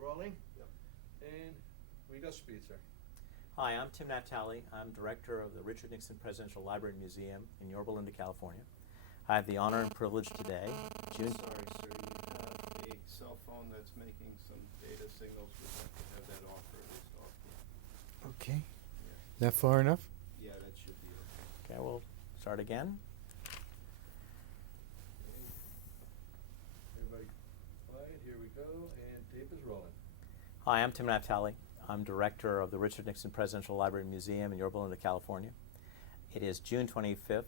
rolling? Yep. And we got speed, sir. Hi, I'm Tim Naftali. I'm director of the Richard Nixon Presidential Library and Museum in Yorba Linda, California. I have the honor and privilege today, June. Sorry, sir, you have a cell phone that's making some data signals. We have to have that off or at least off. Okay. Yeah. Is that far enough? Yeah, that should be okay. Okay, we'll start again. Everybody quiet, here we go, and tape is rolling. Hi, I'm Tim Naftali. I'm director of the Richard Nixon Presidential Library and Museum in Yorba Linda, California. It is June 25th,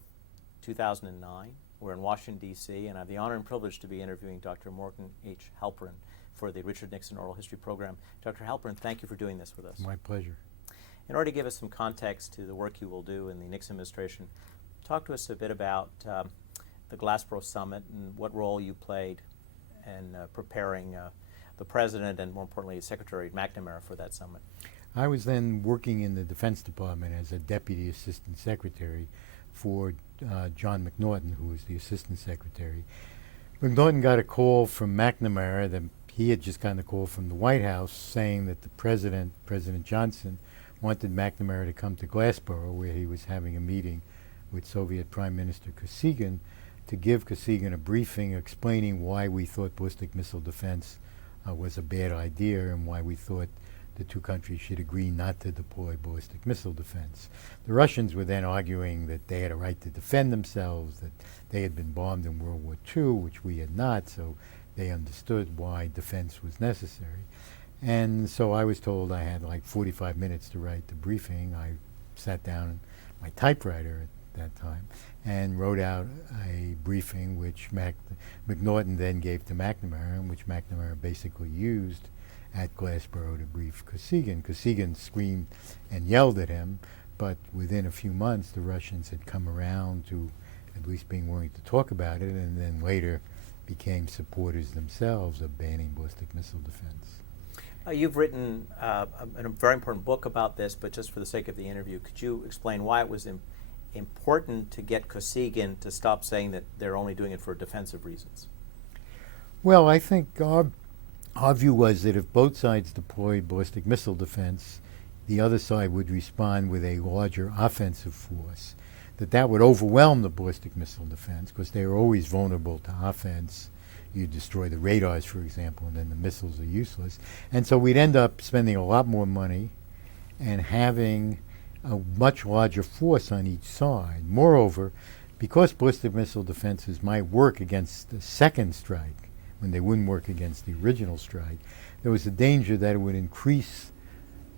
2009. We're in Washington, D.C., and I have the honor and privilege to be interviewing Dr. Morton H. Halperin for the Richard Nixon Oral History Program. Dr. Halperin, thank you for doing this with us. My pleasure. In order to give us some context to the work you will do in the Nixon administration, talk to us a bit about the Glassboro Summit and what role you played in preparing the President and, more importantly, Secretary McNamara for that summit. I was then working in the Defense Department as a Deputy Assistant Secretary for John McNaughton, who was the Assistant Secretary. McNaughton got a call from McNamara that he had just gotten a call from the White House saying that the President Johnson, wanted McNamara to come to Glassboro, where he was having a meeting with Soviet Prime Minister Kosygin, to give Kosygin a briefing explaining why we thought ballistic missile defense was a bad idea and why we thought the two countries should agree not to deploy ballistic missile defense. The Russians were then arguing that they had a right to defend themselves, that they had been bombed in World War II, which we had not, so they understood why defense was necessary. And so I was told I had like 45 minutes to write the briefing. I sat down at my typewriter at that time and wrote out a briefing which McNaughton then gave to McNamara, and which McNamara basically used at Glassboro to brief Kosygin. Kosygin screamed and yelled at him, but within a few months the Russians had come around to at least being willing to talk about it, and then later became supporters themselves of banning ballistic missile defense. You've written a very important book about this, but just for the sake of the interview, could you explain why it was important to get Kosygin to stop saying that they're only doing it for defensive reasons? Well, I think our view was that if both sides deployed ballistic missile defense, the other side would respond with a larger offensive force, that would overwhelm the ballistic missile defense because they are always vulnerable to offense. You destroy the radars, for example, and then the missiles are useless. And so we'd end up spending a lot more money and having a much larger force on each side. Moreover, because ballistic missile defenses might work against the second strike when they wouldn't work against the original strike, there was a danger that it would increase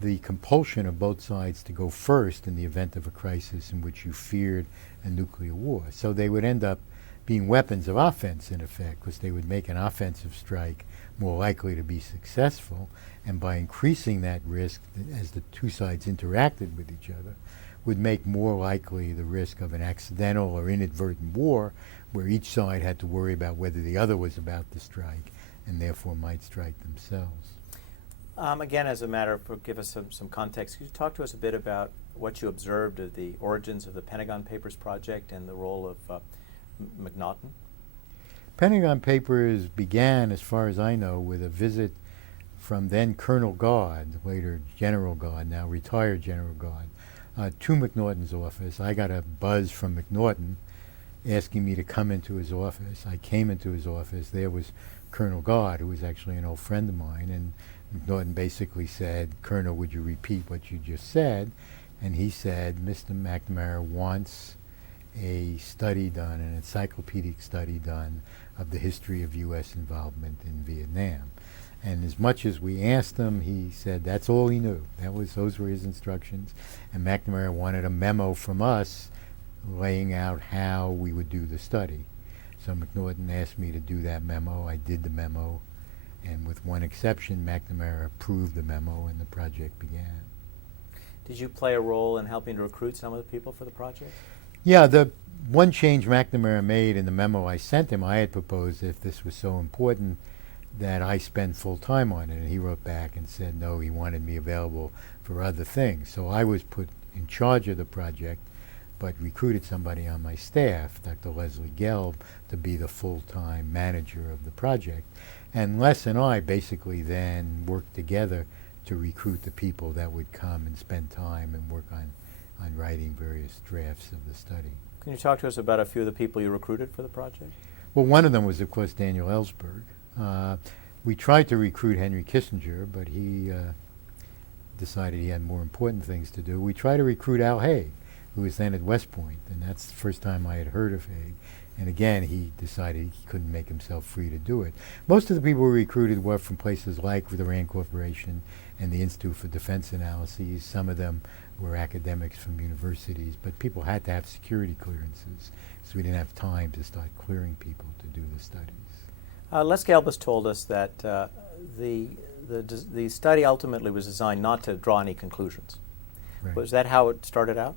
the compulsion of both sides to go first in the event of a crisis in which you feared a nuclear war. So they would end up being weapons of offense, in effect, because they would make an offensive strike more likely to be successful, and by increasing that risk as the two sides interacted with each other, would make more likely the risk of an accidental or inadvertent war where each side had to worry about whether the other was about to strike and therefore might strike themselves. Again, as a matter of, give us some context, could you talk to us a bit about what you observed of the origins of the Pentagon Papers project and the role of McNaughton? Pentagon Papers began, as far as I know, with a visit from then Colonel Gard, later General Gard, now retired General Gard, to McNaughton's office. I got a buzz from McNaughton asking me to come into his office. I came into his office. There was Colonel Gard, who was actually an old friend of mine, and McNaughton basically said, "Colonel, would you repeat what you just said?" And he said, "Mr. McNamara wants a study done, an encyclopedic study done of the history of U.S. involvement in Vietnam." And as much as we asked him, he said that's all he knew. Those were his instructions. And McNamara wanted a memo from us laying out how we would do the study. So McNaughton asked me to do that memo. I did the memo. And with one exception, McNamara approved the memo and the project began. Did you play a role in helping to recruit some of the people for the project? Yeah, the one change McNamara made in the memo I sent him, I had proposed if this was so important that I spend full time on it. And he wrote back and said no, he wanted me available for other things. So I was put in charge of the project, but recruited somebody on my staff, Dr. Leslie Gelb, to be the full-time manager of the project. And Les and I basically then worked together to recruit the people that would come and spend time and work on writing various drafts of the study. Can you talk to us about a few of the people you recruited for the project? Well, one of them was, of course, Daniel Ellsberg. We tried to recruit Henry Kissinger, but he decided he had more important things to do. We tried to recruit Al Haig, who was then at West Point, and that's the first time I had heard of Haig. And again, he decided he couldn't make himself free to do it. Most of the people we recruited were from places like the Rand Corporation and the Institute for Defense Analyses. Some of them were academics from universities, but people had to have security clearances, so we didn't have time to start clearing people to do the studies. Les Galbus told us that the study ultimately was designed not to draw any conclusions. Right. Was that how it started out?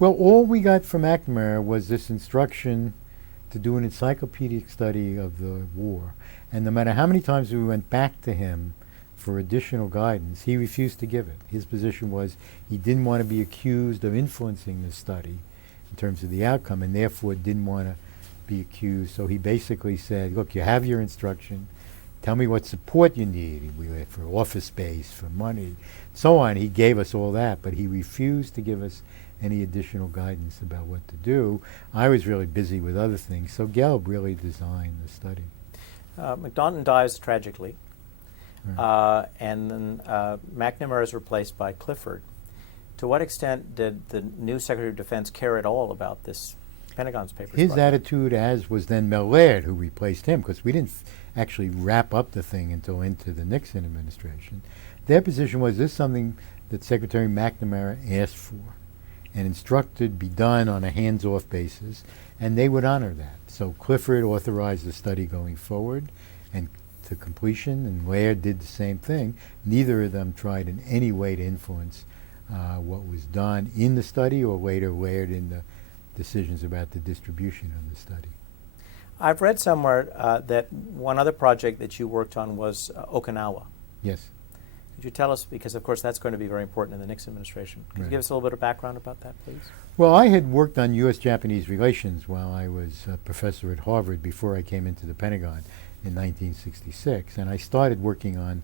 Well, all we got from McNamara was this instruction to do an encyclopedic study of the war. And no matter how many times we went back to him for additional guidance, he refused to give it. His position was he didn't want to be accused of influencing the study in terms of the outcome, and therefore didn't want to be accused. So he basically said, look, you have your instruction. Tell me what support you need. We went for office space, for money, so on. He gave us all that, but he refused to give us any additional guidance about what to do. I was really busy with other things, so Gelb really designed the study. McNaughton dies tragically, Right. and then McNamara is replaced by Clifford. To what extent did the new Secretary of Defense care at all about this Pentagon's papers His project? attitude, as was then Mel Laird, who replaced him, because we didn't actually wrap up the thing until into the Nixon administration. Their position was this is something that Secretary McNamara asked for and instructed be done on a hands-off basis, and they would honor that. So Clifford authorized the study going forward and to completion, and Laird did the same thing. Neither of them tried in any way to influence what was done in the study or later Laird in the decisions about the distribution of the study. I've read somewhere that one other project that you worked on was Okinawa. Yes. Could you tell us, because of course that's going to be very important in the Nixon administration. Could you Right. give us a little bit of background about that, please? Well, I had worked on U.S.-Japanese relations while I was a professor at Harvard before I came into the Pentagon in 1966, and I started working on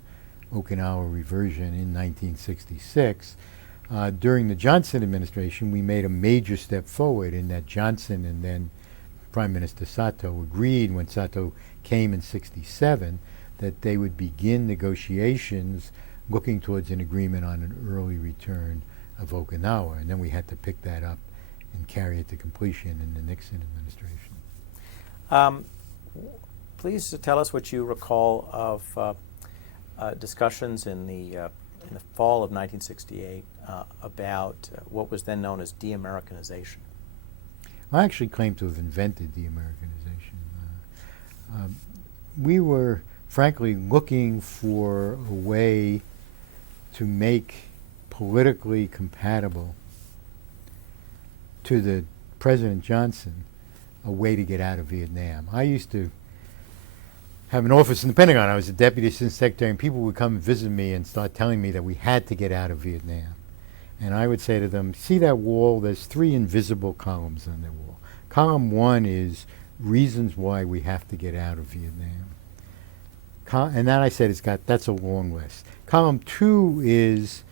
Okinawa reversion in 1966. During the Johnson administration, we made a major step forward in that Johnson and then Prime Minister Sato agreed when Sato came in '67 that they would begin negotiations looking towards an agreement on an early return of Okinawa, and then we had to pick that up and carry it to completion in the Nixon administration. Please tell us what you recall of discussions in the fall of 1968 about what was then known as de-Americanization. I actually claim to have invented de-Americanization. We were, frankly, looking for a way to make politically compatible to the President Johnson a way to get out of Vietnam. I used to have an office in the Pentagon. I was a deputy assistant secretary, and people would come and visit me and start telling me that we had to get out of Vietnam. And I would say to them, see that wall? There's 3 invisible columns on that wall. Column 1 is reasons why we have to get out of Vietnam. And then I said, that's a long list. Column 2 is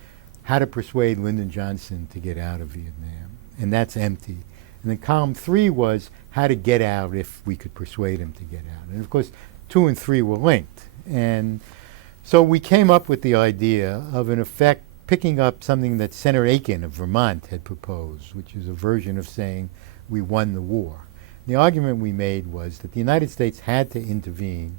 how to persuade Lyndon Johnson to get out of Vietnam, and that's empty. And then column 3 was how to get out if we could persuade him to get out. And of course, 2 and 3 were linked. And so we came up with the idea of, in effect, picking up something that Senator Aiken of Vermont had proposed, which is a version of saying we won the war. The argument we made was that the United States had to intervene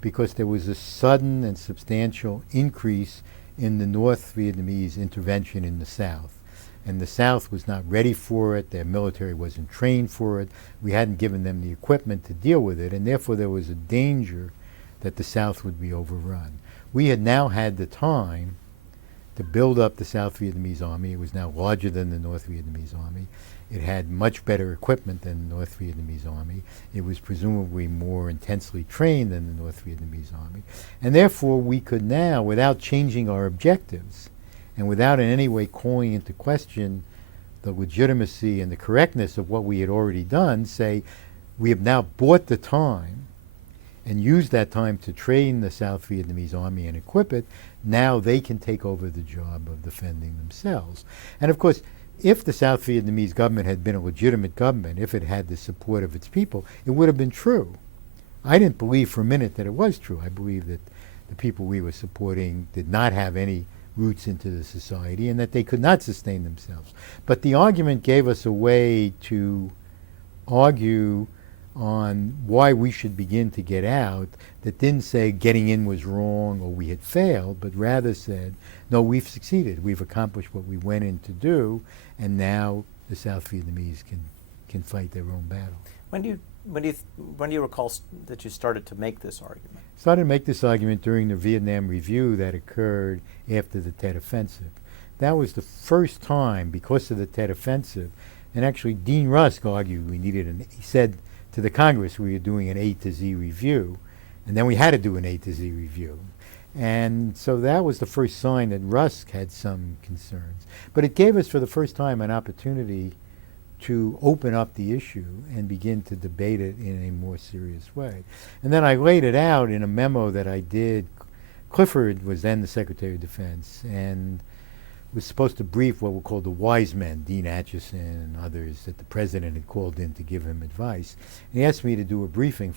because there was a sudden and substantial increase in the North Vietnamese intervention in the South. And the South was not ready for it. Their military wasn't trained for it. We hadn't given them the equipment to deal with it, and therefore there was a danger that the South would be overrun. We had now had the time to build up the South Vietnamese army. It was now larger than the North Vietnamese army. It had much better equipment than the North Vietnamese army. It was presumably more intensely trained than the North Vietnamese army. And therefore we could now, without changing our objectives, and without in any way calling into question the legitimacy and the correctness of what we had already done, say, we have now bought the time and used that time to train the South Vietnamese army and equip it, now they can take over the job of defending themselves. And of course, if the South Vietnamese government had been a legitimate government, if it had the support of its people, it would have been true. I didn't believe for a minute that it was true. I believed that the people we were supporting did not have any roots into the society and that they could not sustain themselves. But the argument gave us a way to argue on why we should begin to get out that didn't say getting in was wrong or we had failed, but rather said, no, we've succeeded. We've accomplished what we went in to do, and now the South Vietnamese can fight their own battle. When do you recall that you started to make this argument? Started to make this argument during the Vietnam Review that occurred after the Tet Offensive. That was the first time, because of the Tet Offensive, and actually Dean Rusk argued we needed he said to the Congress we were doing an A to Z review, and then we had to do an A to Z review. And so that was the first sign that Rusk had some concerns. But it gave us for the first time an opportunity to open up the issue and begin to debate it in a more serious way. And then I laid it out in a memo that I did. Clifford was then the Secretary of Defense and was supposed to brief what were called the wise men, Dean Acheson and others, that the President had called in to give him advice. And he asked me to do a briefing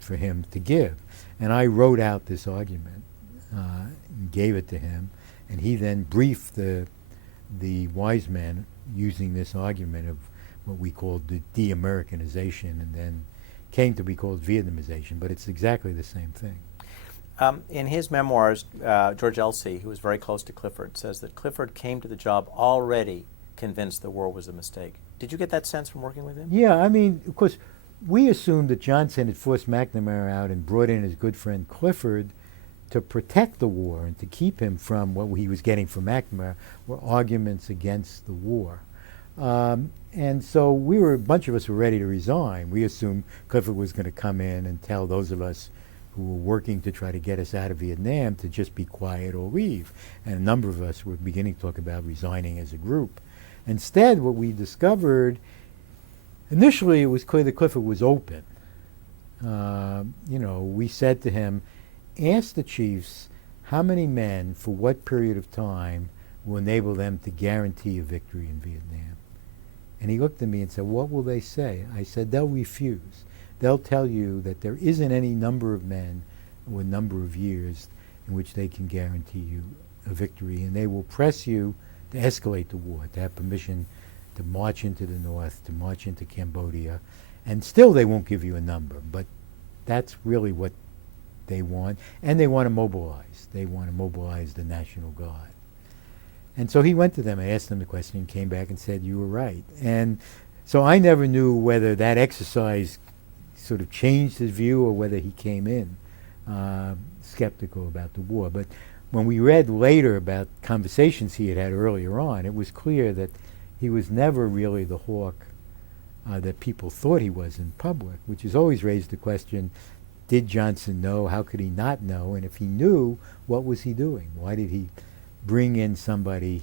for him to give. And I wrote out this argument and gave it to him. And he then briefed the wise men using this argument of what we called the de-Americanization, and then came to be called Vietnamization, but it's exactly the same thing. In his memoirs, George Elsey, who was very close to Clifford, says that Clifford came to the job already convinced the war was a mistake. Did you get that sense from working with him? Yeah, I mean, of course, we assumed that Johnson had forced McNamara out and brought in his good friend Clifford to protect the war and to keep him from what he was getting from McNamara were arguments against the war. And so a bunch of us were ready to resign. We assumed Clifford was going to come in and tell those of us who were working to try to get us out of Vietnam to just be quiet or leave. And a number of us were beginning to talk about resigning as a group. Instead, what we discovered, initially it was clear that Clifford was open. We said to him, ask the chiefs how many men for what period of time will enable them to guarantee a victory in Vietnam. And he looked at me and said, what will they say? I said, they'll refuse. They'll tell you that there isn't any number of men or number of years in which they can guarantee you a victory, and they will press you to escalate the war, to have permission to march into the north, to march into Cambodia, and still they won't give you a number, but that's really what they want, and they want to mobilize. They want to mobilize the National Guard. And so he went to them and asked them the question and came back and said, you were right. And so I never knew whether that exercise sort of changed his view or whether he came in skeptical about the war. But when we read later about conversations he had had earlier on, it was clear that he was never really the hawk that people thought he was in public, which has always raised the question, did Johnson know? How could he not know? And if he knew, what was he doing? Why did he bring in somebody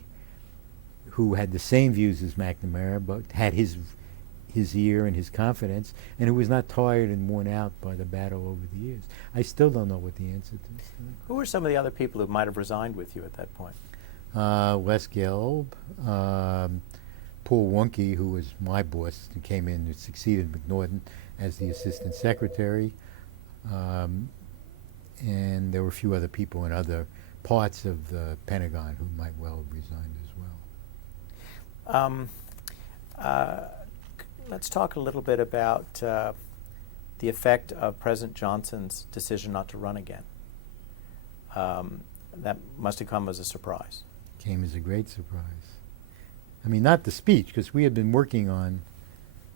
who had the same views as McNamara, but had his ear and his confidence, and who was not tired and worn out by the battle over the years? I still don't know what the answer to this is. Who were some of the other people who might have resigned with you at that point? Les Gelb, Paul Wonke, who was my boss, who came in and succeeded McNaughton as the assistant secretary, and there were a few other people in other parts of the Pentagon who might well have resigned as well. Let's talk a little bit about the effect of President Johnson's decision not to run again. That must have come as a surprise. Came as a great surprise. I mean, not the speech, because we had been working on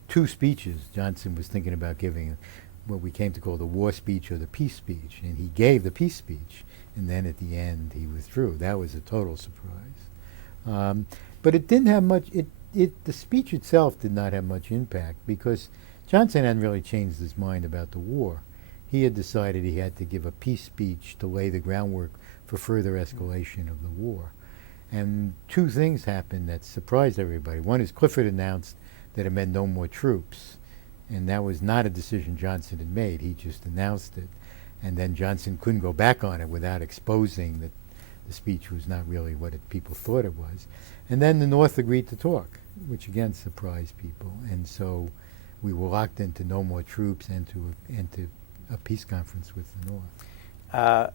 2 speeches. Johnson was thinking about giving what we came to call the war speech or the peace speech, and he gave the peace speech, and then at the end he withdrew. That was a total surprise. But it didn't have much, the speech itself did not have much impact, because Johnson hadn't really changed his mind about the war. He had decided he had to give a peace speech to lay the groundwork for further escalation of the war. And 2 things happened that surprised everybody. One is Clifford announced that it meant no more troops, and that was not a decision Johnson had made. He just announced it. And then Johnson couldn't go back on it without exposing that the speech was not really what people thought it was. And then the North agreed to talk, which again surprised people. And so we were locked into no more troops and to a peace conference with the North.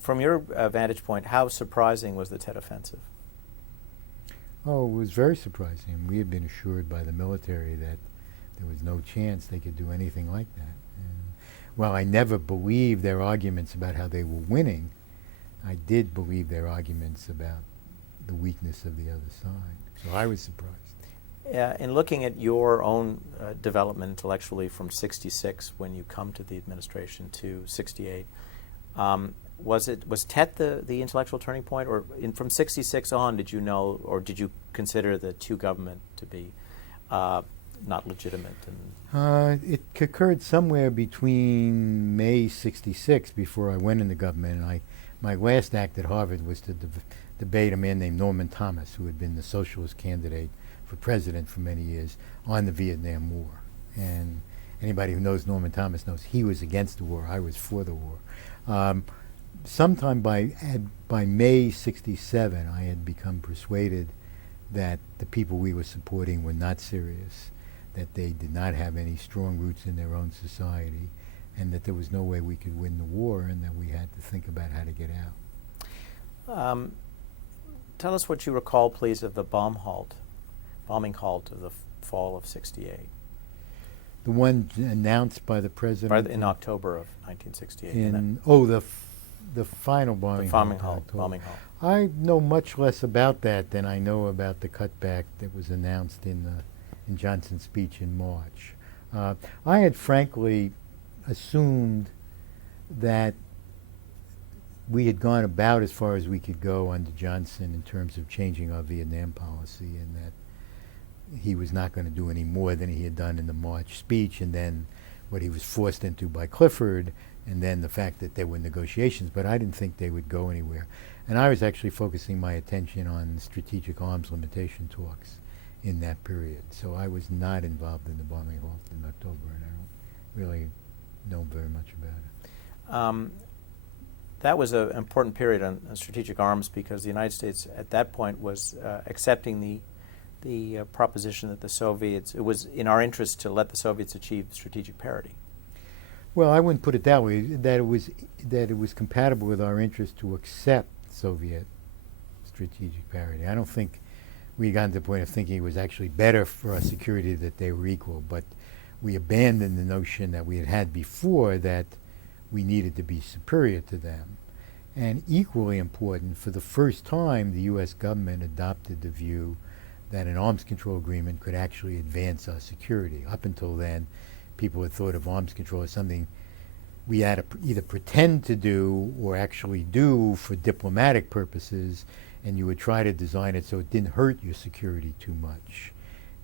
From your vantage point, how surprising was the Tet Offensive? Oh, it was very surprising. We had been assured by the military that there was no chance they could do anything like that. And while I never believed their arguments about how they were winning, I did believe their arguments about the weakness of the other side. So I was surprised. In looking at your own development intellectually from 66 when you come to the administration to 68, was Tet the intellectual turning point, or from 66 on did you know, or did you consider the two government to be not legitimate? It occurred somewhere between May 66 before I went into government, and my last act at Harvard was to debate a man named Norman Thomas, who had been the socialist candidate for president for many years on the Vietnam War. And anybody who knows Norman Thomas knows he was against the war. I was for the war. Sometime by May 67, I had become persuaded that the people we were supporting were not serious, that they did not have any strong roots in their own society, and that there was no way we could win the war, and that we had to think about how to get out. Tell us what you recall, please, of the bombing halt of the fall of 68. The one announced by the president In October of 1968. The final bombing halt. I know much less about that than I know about the cutback that was announced in Johnson's speech in March. I had frankly assumed that we had gone about as far as we could go under Johnson in terms of changing our Vietnam policy, and that he was not going to do any more than he had done in the March speech, and then what he was forced into by Clifford, and then the fact that there were negotiations, but I didn't think they would go anywhere. And I was actually focusing my attention on strategic arms limitation talks in that period. So I was not involved in the bombing halt in October, and I don't really know very much about it. That was an important period on strategic arms because the United States at that point was accepting the proposition that the Soviets, it was in our interest to let the Soviets achieve strategic parity. Well, I wouldn't put it that way, that it was compatible with our interest to accept Soviet strategic parity. I don't think we got to the point of thinking it was actually better for our security that they were equal, but we abandoned the notion that we had before that we needed to be superior to them. And equally important, for the first time, the U.S. government adopted the view that an arms control agreement could actually advance our security. Up until then, people had thought of arms control as something we had to either pretend to do or actually do for diplomatic purposes, and you would try to design it so it didn't hurt your security too much.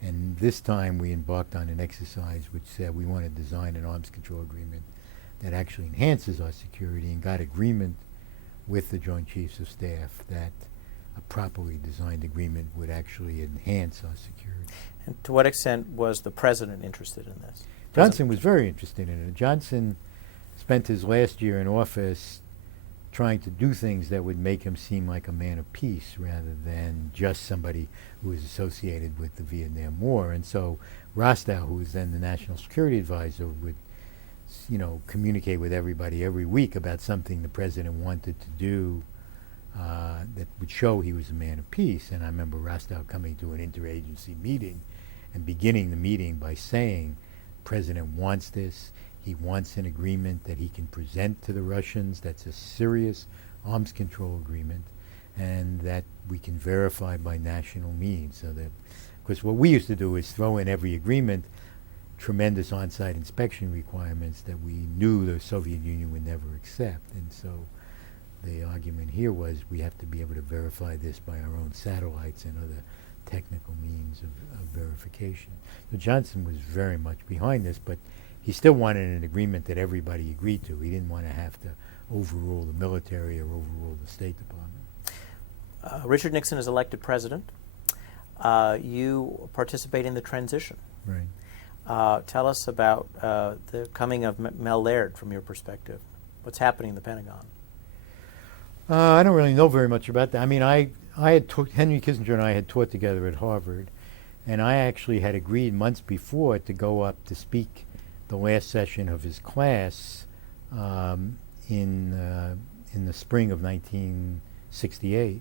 And this time we embarked on an exercise which said we want to design an arms control agreement that actually enhances our security, and got agreement with the Joint Chiefs of Staff that a properly designed agreement would actually enhance our security. And to what extent was the president interested in this? Johnson was very interested in it. Johnson spent his last year in office trying to do things that would make him seem like a man of peace rather than just somebody who was associated with the Vietnam War. And so Rostow, who was then the National Security Advisor, would communicate with everybody every week about something the president wanted to do that would show he was a man of peace. And I remember Rostow coming to an interagency meeting and beginning the meeting by saying, President wants this. He wants an agreement that he can present to the Russians that's a serious arms control agreement and that we can verify by national means. So that, because what we used to do is throw in every agreement tremendous on-site inspection requirements that we knew the Soviet Union would never accept. And so the argument here was we have to be able to verify this by our own satellites and other technical means of verification. So Johnson was very much behind this, but he still wanted an agreement that everybody agreed to. He didn't want to have to overrule the military or overrule the State Department. Richard Nixon is elected president. You participate in the transition. Right. Tell us about the coming of Mel Laird from your perspective. What's happening in the Pentagon? I don't really know very much about that. I mean, I had Henry Kissinger and I had taught together at Harvard, and I actually had agreed months before to go up to speak the last session of his class in the spring of 1968,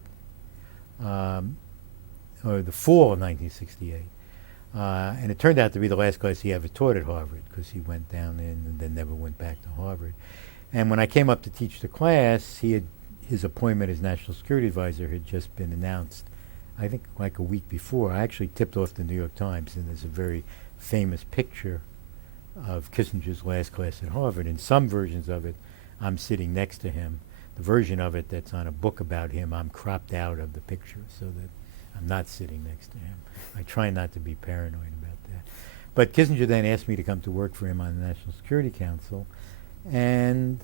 or the fall of 1968. And it turned out to be the last class he ever taught at Harvard, because he went down in and then never went back to Harvard. And when I came up to teach the class, his appointment as National Security Advisor had just been announced, I think like a week before. I actually tipped off the New York Times, and there's a very famous picture of Kissinger's last class at Harvard. In some versions of it, I'm sitting next to him. The version of it that's on a book about him, I'm cropped out of the picture so that I'm not sitting next to him. I try not to be paranoid about that. But Kissinger then asked me to come to work for him on the National Security Council, and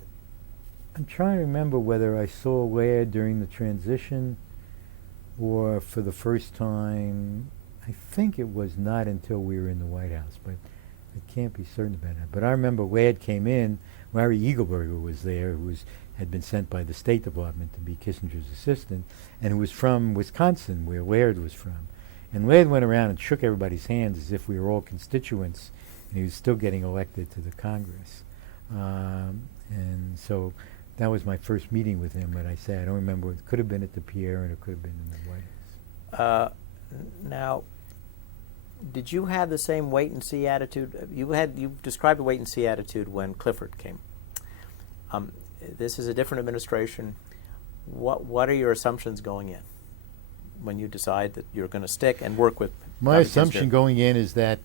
I'm trying to remember whether I saw Laird during the transition or for the first time. I think it was not until we were in the White House, but I can't be certain about that. But I remember Laird came in, Larry Eagleberger was there, who had been sent by the State Department to be Kissinger's assistant, and who was from Wisconsin, where Laird was from. And Laird went around and shook everybody's hands as if we were all constituents, and he was still getting elected to the Congress. And so that was my first meeting with him, but I say I don't remember. It could have been at the Pierre, and it could have been in the White House. Now, did you have the same wait-and-see attitude? You described a wait-and-see attitude when Clifford came. This is a different administration. What are your assumptions going in when you decide that you're going to stick and work with? My assumption going in is that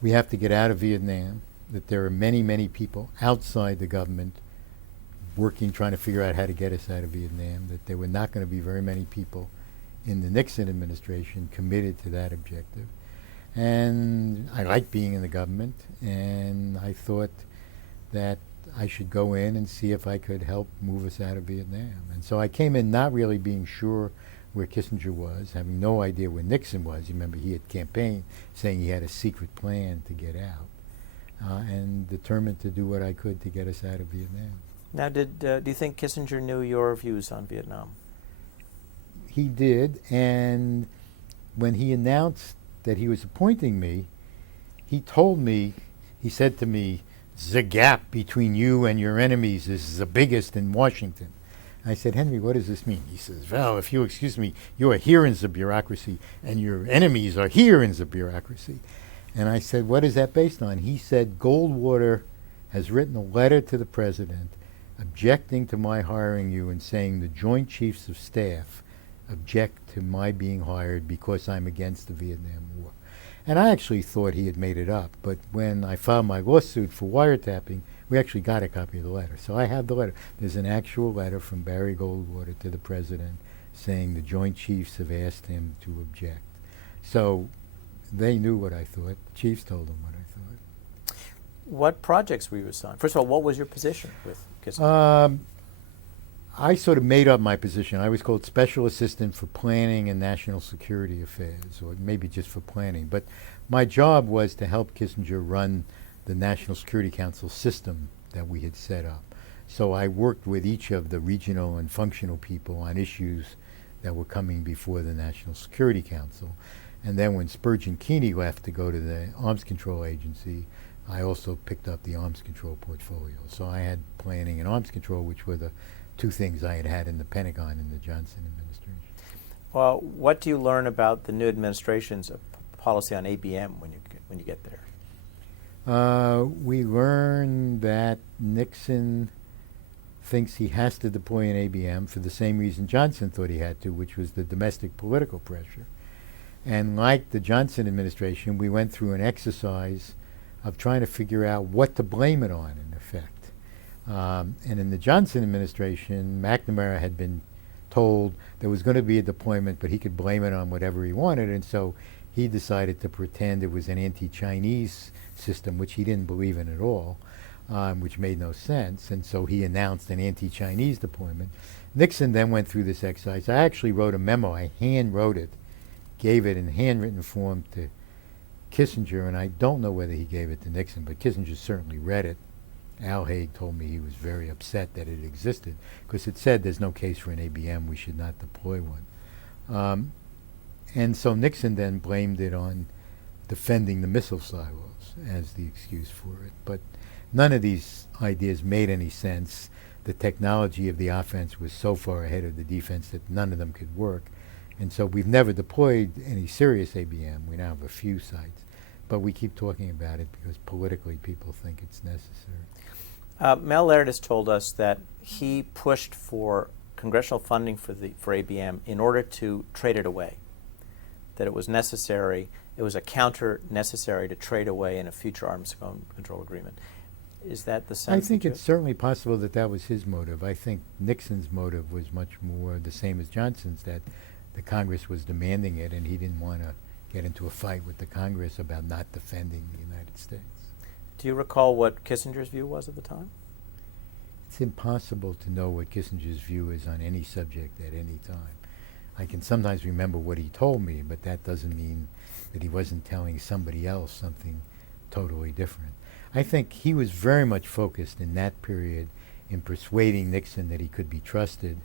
we have to get out of Vietnam, that there are many, many people outside the government working, trying to figure out how to get us out of Vietnam, that there were not going to be very many people in the Nixon administration committed to that objective. And I liked being in the government, and I thought that I should go in and see if I could help move us out of Vietnam. And so I came in not really being sure where Kissinger was, having no idea where Nixon was. You remember he had campaigned saying he had a secret plan to get out, and determined to do what I could to get us out of Vietnam. Now, do you think Kissinger knew your views on Vietnam? He did, and when he announced that he was appointing me, he said to me, "The gap between you and your enemies is the biggest in Washington." I said, "Henry, what does this mean?" He says, "Well, if you excuse me, you are here in the bureaucracy, and your enemies are here in the bureaucracy." And I said, "What is that based on?" He said, "Goldwater has written a letter to the president objecting to my hiring you and saying the Joint Chiefs of Staff object to my being hired because I'm against the Vietnam War." And I actually thought he had made it up, but when I filed my lawsuit for wiretapping, we actually got a copy of the letter. So I have the letter. There's an actual letter from Barry Goldwater to the president saying the Joint Chiefs have asked him to object. So they knew what I thought. The Chiefs told them what I thought. What projects were you assigned? First of all, what was your position with Kissinger? I sort of made up my position. I was called Special Assistant for Planning and National Security Affairs, or maybe just for planning. But my job was to help Kissinger run the National Security Council system that we had set up. So I worked with each of the regional and functional people on issues that were coming before the National Security Council. And then when Spurgeon Keeney left to go to the Arms Control Agency, I also picked up the arms control portfolio. So I had planning and arms control, which were the two things I had had in the Pentagon in the Johnson administration. Well, what do you learn about the new administration's policy on ABM when you get there? We learn that Nixon thinks he has to deploy an ABM for the same reason Johnson thought he had to, which was the domestic political pressure. And like the Johnson administration, we went through an exercise of trying to figure out what to blame it on, in effect. And in the Johnson administration, McNamara had been told there was going to be a deployment, but he could blame it on whatever he wanted, and so he decided to pretend it was an anti-Chinese system, which he didn't believe in at all, which made no sense, and so he announced an anti-Chinese deployment. Nixon then went through this exercise. I actually wrote a memo. I hand-wrote it, gave it in handwritten form to Kissinger, and I don't know whether he gave it to Nixon, but Kissinger certainly read it Al Haig told me he was very upset that it existed because it said there's no case for an ABM, we should not deploy one. And so Nixon then blamed it on defending the missile silos as the excuse for it. But none of these ideas made any sense. The technology of the offense was so far ahead of the defense that none of them could work. And so we've never deployed any serious ABM. We now have a few sites. But we keep talking about it because politically people think it's necessary. Mel Laird has told us that he pushed for congressional funding for ABM in order to trade it away, that it was necessary, it was a counter necessary to trade away in a future arms control agreement. Is that the sense? I think it's certainly possible that that was his motive. I think Nixon's motive was much more the same as Johnson's, that the Congress was demanding it and he didn't want to get into a fight with the Congress about not defending the United States. Do you recall what Kissinger's view was at the time? It's impossible to know what Kissinger's view is on any subject at any time. I can sometimes remember what he told me, but that doesn't mean that he wasn't telling somebody else something totally different. I think he was very much focused in that period in persuading Nixon that he could be trusted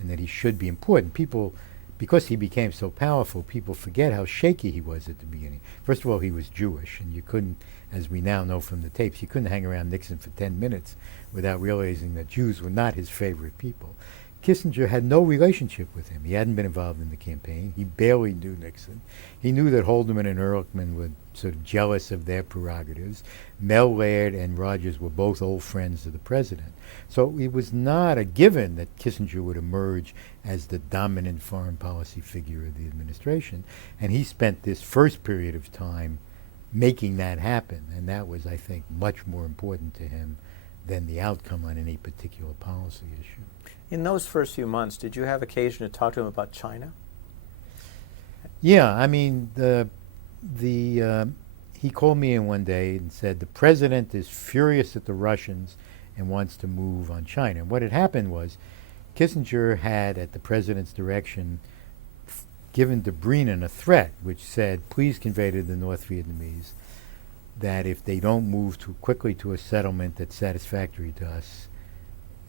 and that he should be important. People, because he became so powerful, people forget how shaky he was at the beginning. First of all, he was Jewish, and you couldn't, as we now know from the tapes, you couldn't hang around Nixon for 10 minutes without realizing that Jews were not his favorite people. Kissinger had no relationship with him. He hadn't been involved in the campaign. He barely knew Nixon. He knew that Haldeman and Ehrlichman were sort of jealous of their prerogatives. Mel Laird and Rogers were both old friends of the president. So it was not a given that Kissinger would emerge as the dominant foreign policy figure of the administration. And he spent this first period of time making that happen. And that was, I think, much more important to him than the outcome on any particular policy issue. In those first few months, did you have occasion to talk to him about China? Yeah, I mean, he called me in one day and said the president is furious at the Russians and wants to move on China. And what had happened was Kissinger had, at the president's direction, given Dobrynin a threat which said, please convey to the North Vietnamese that if they don't move too quickly to a settlement that's satisfactory to us,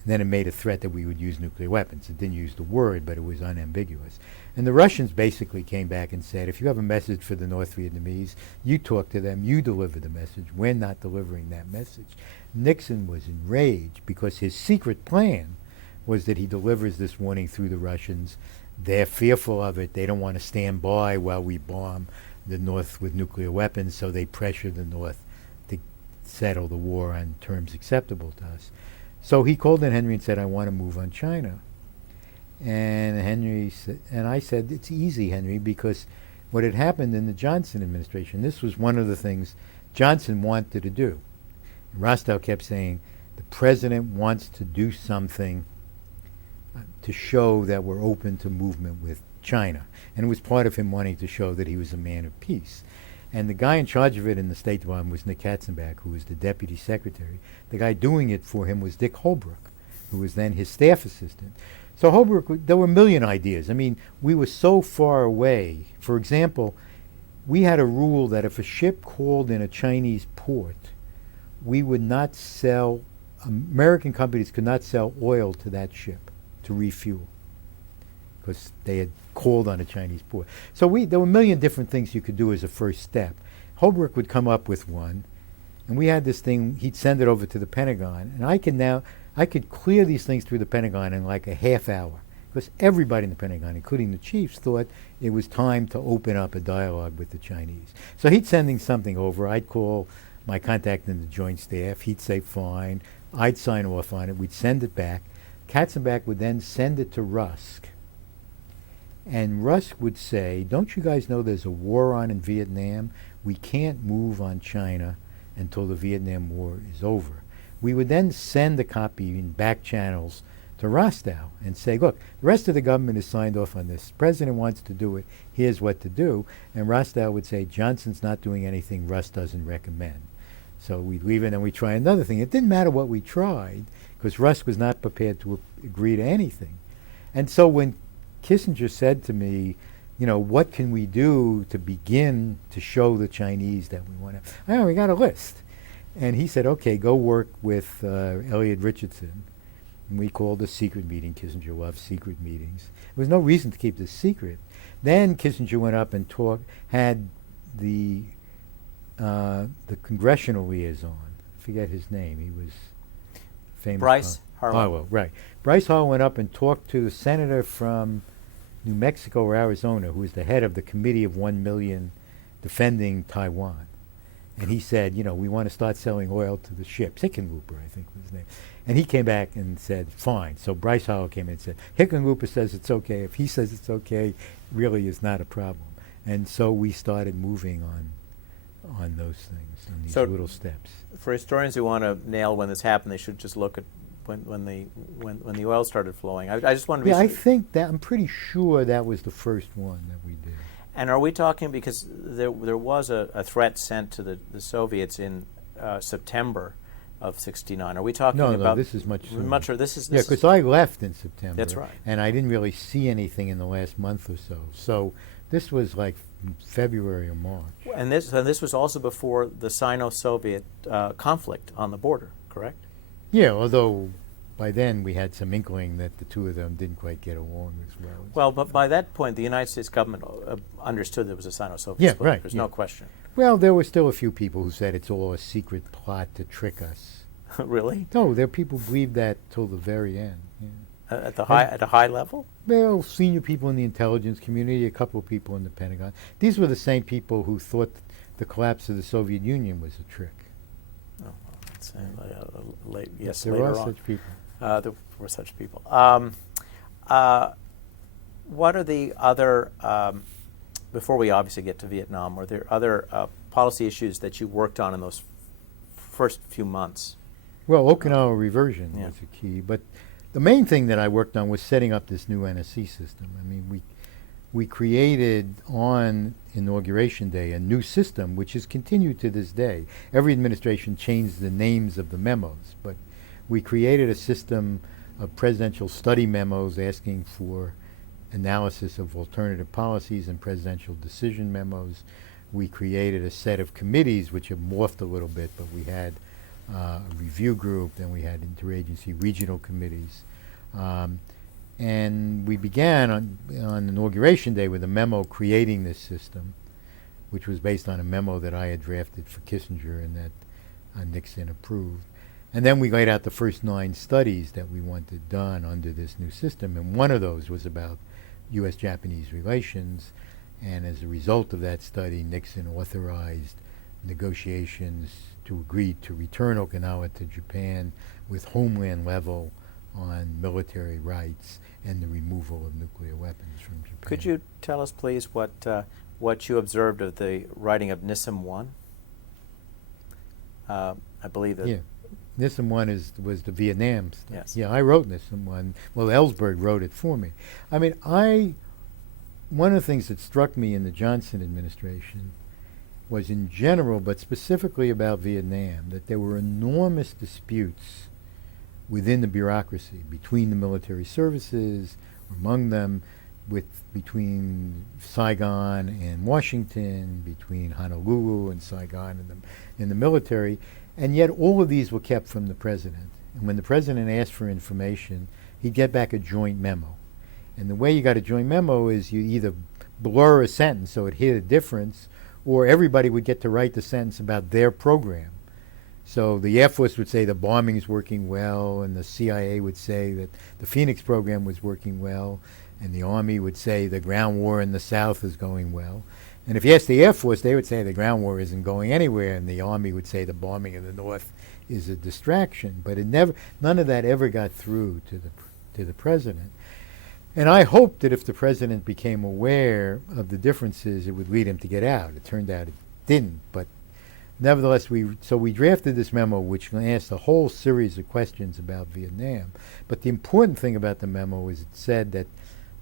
then it made a threat that we would use nuclear weapons. It didn't use the word, but it was unambiguous. And the Russians basically came back and said, if you have a message for the North Vietnamese, you talk to them, you deliver the message. We're not delivering that message. Nixon was enraged because his secret plan was that he delivers this warning through the Russians. They're fearful of it. They don't want to stand by while we bomb the North with nuclear weapons, so they pressure the North to settle the war on terms acceptable to us. So he called in Henry and said, I want to move on China. And Henry said, and I said, it's easy, Henry, because what had happened in the Johnson administration, this was one of the things Johnson wanted to do. And Rostow kept saying, the president wants to do something to show that we're open to movement with China. And it was part of him wanting to show that he was a man of peace. And the guy in charge of it in the State Department was Nick Katzenbach, who was the deputy secretary. The guy doing it for him was Dick Holbrook, who was then his staff assistant. So Holbrook, there were a million ideas. I mean, we were so far away. For example, we had a rule that if a ship called in a Chinese port, we would not sell, American companies could not sell oil to that ship to refuel, because they had called on a Chinese port. So there were a million different things you could do as a first step. Holbrook would come up with one, and we had this thing, he'd send it over to the Pentagon, and I could clear these things through the Pentagon in like a half hour, because everybody in the Pentagon, including the chiefs, thought it was time to open up a dialogue with the Chinese. So he'd sending something over, I'd call my contact in the Joint Staff, he'd say fine, I'd sign off on it, we'd send it back. Katzenbach would then send it to Rusk. And Rusk would say, don't you guys know there's a war on in Vietnam? We can't move on China until the Vietnam War is over. We would then send a copy in back channels to Rostow and say, look, the rest of the government has signed off on this. The president wants to do it. Here's what to do. And Rostow would say, Johnson's not doing anything Rusk doesn't recommend. So we'd leave it and we'd try another thing. It didn't matter what we tried, because Rusk was not prepared to agree to anything. And so when Kissinger said to me, what can we do to begin to show the Chinese that we want to? We got a list. And he said, okay, go work with Elliot Richardson. And we called a secret meeting. Kissinger loved secret meetings. There was no reason to keep this secret. Then Kissinger went up and had the congressional liaison. I forget his name. He was famous. Bryce Harlow. Harlow, right. Bryce Harlow went up and talked to the senator from New Mexico or Arizona, who was the head of the Committee of 1 Million defending Taiwan. And he said, we want to start selling oil to the ships. Hickenlooper, I think was his name. And he came back and said, fine. So Bryce Harlow came in and said, Hickenlooper says it's okay. If he says it's okay, really is not a problem. And so we started moving on those things, on these little steps. For historians who want to nail when this happened, they should just look at when the oil started flowing. I just want to be. Yeah, I think that I'm pretty sure that was the first one that we did. And are we talking, because there was a threat sent to the Soviets in September of '69? Are we talking about? No, this is much sooner. Much, or this is. Yeah, because I left in September. That's right. And I didn't really see anything in the last month or so. So this was like February or March. And this was also before the Sino-Soviet conflict on the border, correct? Yeah, although by then we had some inkling that the two of them didn't quite get along as well. Well, but by that point, the United States government understood there was a Sino-Soviet Yeah, split. right, There's yeah. no question. Well, there were still a few people who said it's all a secret plot to trick us. Really? No, there people believed that till the very end. Yeah. At a high level? Well, senior people in the intelligence community, a couple of people in the Pentagon. These were the same people who thought the collapse of the Soviet Union was a trick. Oh, well, that's, yes, There later are on. such people. There were such people. What are the other, before we obviously get to Vietnam, were there other policy issues that you worked on in those first few months? Well, Okinawa reversion Yeah. was a key, but the main thing that I worked on was setting up this new NSC system. I mean, we created on Inauguration Day a new system which has continued to this day. Every administration changed the names of the memos, but we created a system of presidential study memos asking for analysis of alternative policies and presidential decision memos. We created a set of committees which have morphed a little bit, but we had a review group, then we had interagency regional committees. And we began on Inauguration Day with a memo creating this system, which was based on a memo that I had drafted for Kissinger and that Nixon approved. And then we laid out the first 9 studies that we wanted done under this new system, and one of those was about U.S.-Japanese relations. And as a result of that study, Nixon authorized negotiations to agree to return Okinawa to Japan with homeland level on military rights and the removal of nuclear weapons from Japan. Could you tell us, please, what you observed of the writing of Nissum I? I believe that. Yeah. Nissum was the Vietnam stuff. Yes. Yeah, I wrote Nissum I. Well, Ellsberg wrote it for me. I mean, one of the things that struck me in the Johnson administration was in general, but specifically about Vietnam, that there were enormous disputes within the bureaucracy, between the military services, among them, between Saigon and Washington, between Honolulu and Saigon in the military, and yet all of these were kept from the president. And when the president asked for information, he'd get back a joint memo. And the way you got a joint memo is you either blur a sentence so it hid a difference, or everybody would get to write the sentence about their program. So the Air Force would say the bombing is working well, and the CIA would say that the Phoenix program was working well, and the Army would say the ground war in the South is going well. And if you ask the Air Force, they would say the ground war isn't going anywhere, and the Army would say the bombing in the North is a distraction. But none of that ever got through to the president. And I hoped that if the president became aware of the differences, it would lead him to get out. It turned out it didn't, but nevertheless, we drafted this memo which asked a whole series of questions about Vietnam. But the important thing about the memo is it said that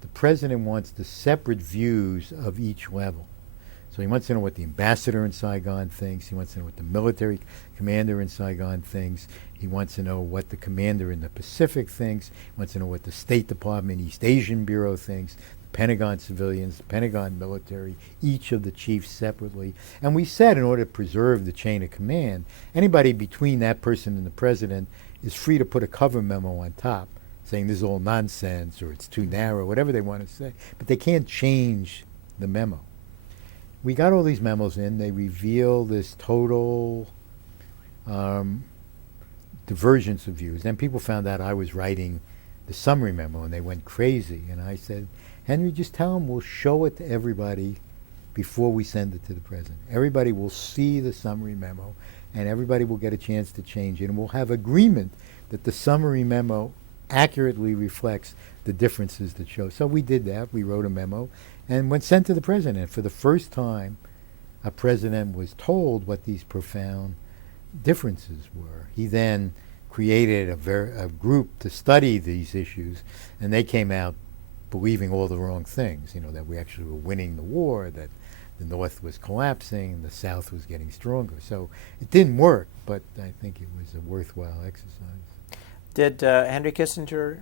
the president wants the separate views of each level. So he wants to know what the ambassador in Saigon thinks. He wants to know what the military commander in Saigon thinks. He wants to know what the commander in the Pacific thinks. He wants to know what the State Department East Asian Bureau thinks, the Pentagon civilians, the Pentagon military, each of the chiefs separately. And we said in order to preserve the chain of command, anybody between that person and the president is free to put a cover memo on top saying this is all nonsense or it's too narrow, whatever they want to say. But they can't change the memo. We got all these memos in. They reveal this total divergence of views. Then people found out I was writing the summary memo, and they went crazy. And I said, Henry, just tell them we'll show it to everybody before we send it to the president. Everybody will see the summary memo, and everybody will get a chance to change it, and we'll have agreement that the summary memo accurately reflects the differences that show. So we did that. We wrote a memo, and when sent to the president, for the first time, a president was told what these profound differences were. He then created a group to study these issues, and they came out believing all the wrong things, that we actually were winning the war, that the North was collapsing, the South was getting stronger. So it didn't work, but I think it was a worthwhile exercise. Did Henry Kissinger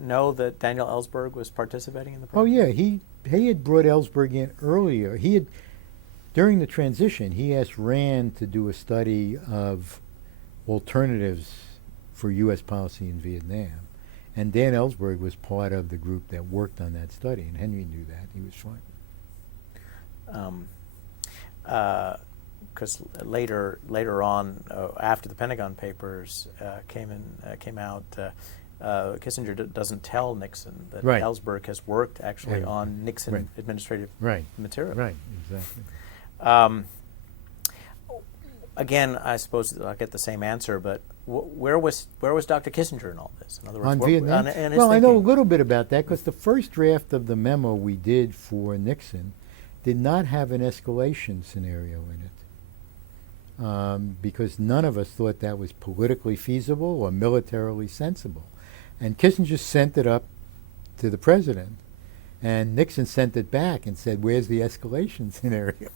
know that Daniel Ellsberg was participating in the Oh, program? yeah. He had brought Ellsberg in earlier. During the transition, he asked Rand to do a study of alternatives for U.S. policy in Vietnam. And Dan Ellsberg was part of the group that worked on that study, and Henry knew that. He was fine. Because later on, after the Pentagon Papers came out, Kissinger doesn't tell Nixon that Right. Ellsberg has worked actually Yeah. on Nixon Right. administrative Right. material. Right, exactly. Again, I suppose I'll get the same answer, but where was Dr. Kissinger in all this? In other words, On Vietnam? in his Well, I know a thinking? little bit about that because the first draft of the memo we did for Nixon did not have an escalation scenario in it because none of us thought that was politically feasible or militarily sensible. And Kissinger sent it up to the president, and Nixon sent it back and said, where's the escalation scenario?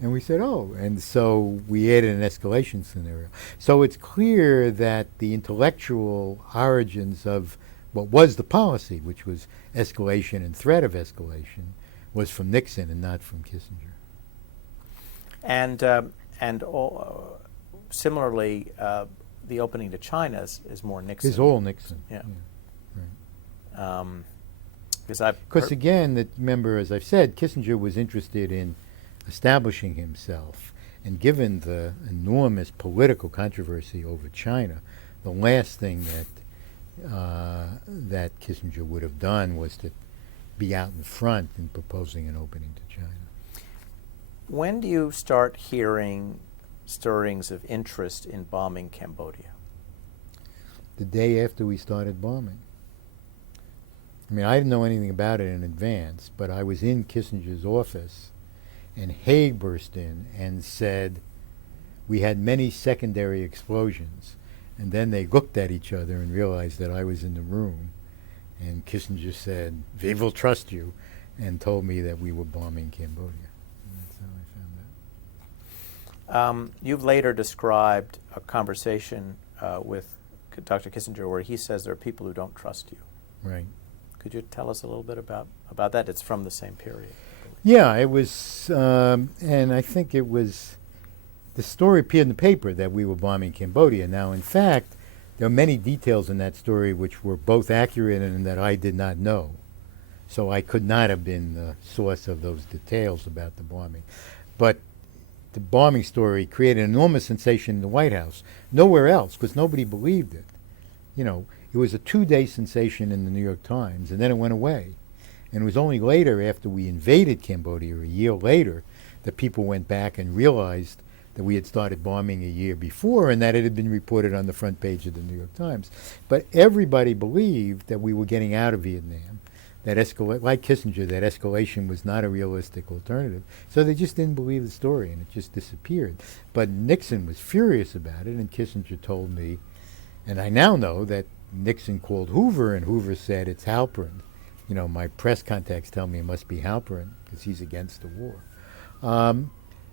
And we said, oh. And so we added an escalation scenario. So it's clear that the intellectual origins of what was the policy, which was escalation and threat of escalation, was from Nixon and not from Kissinger. Similarly, the opening to China is more Nixon. It's all Nixon. Yeah. Right. Because again, remember, as I've said, Kissinger was interested in establishing himself. And given the enormous political controversy over China, the last thing that Kissinger would have done was to be out in front in proposing an opening to China. When do you start hearing stirrings of interest in bombing Cambodia? The day after we started bombing. I mean, I didn't know anything about it in advance, but I was in Kissinger's office, and Haig burst in and said, we had many secondary explosions. And then they looked at each other and realized that I was in the room. And Kissinger said, we will trust you, and told me that we were bombing Cambodia. And that's how I found that. You've later described a conversation with Dr. Kissinger where he says there are people who don't trust you. Right. Could you tell us a little bit about that? It's from the same period. Yeah, it was, and I think it was, the story appeared in the paper that we were bombing Cambodia. Now, in fact, there are many details in that story which were both accurate and that I did not know. So I could not have been the source of those details about the bombing. But the bombing story created an enormous sensation in the White House. Nowhere else, because nobody believed it. You know, it was a 2-day sensation in the New York Times, and then it went away. And it was only later, after we invaded Cambodia, a year later, that people went back and realized that we had started bombing a year before and that it had been reported on the front page of the New York Times. But everybody believed that we were getting out of Vietnam, that like Kissinger, that escalation was not a realistic alternative. So they just didn't believe the story, and it just disappeared. But Nixon was furious about it, and Kissinger told me, and I now know that Nixon called Hoover, and Hoover said, it's Halperin. You know, my press contacts tell me it must be Halperin because he's against the war.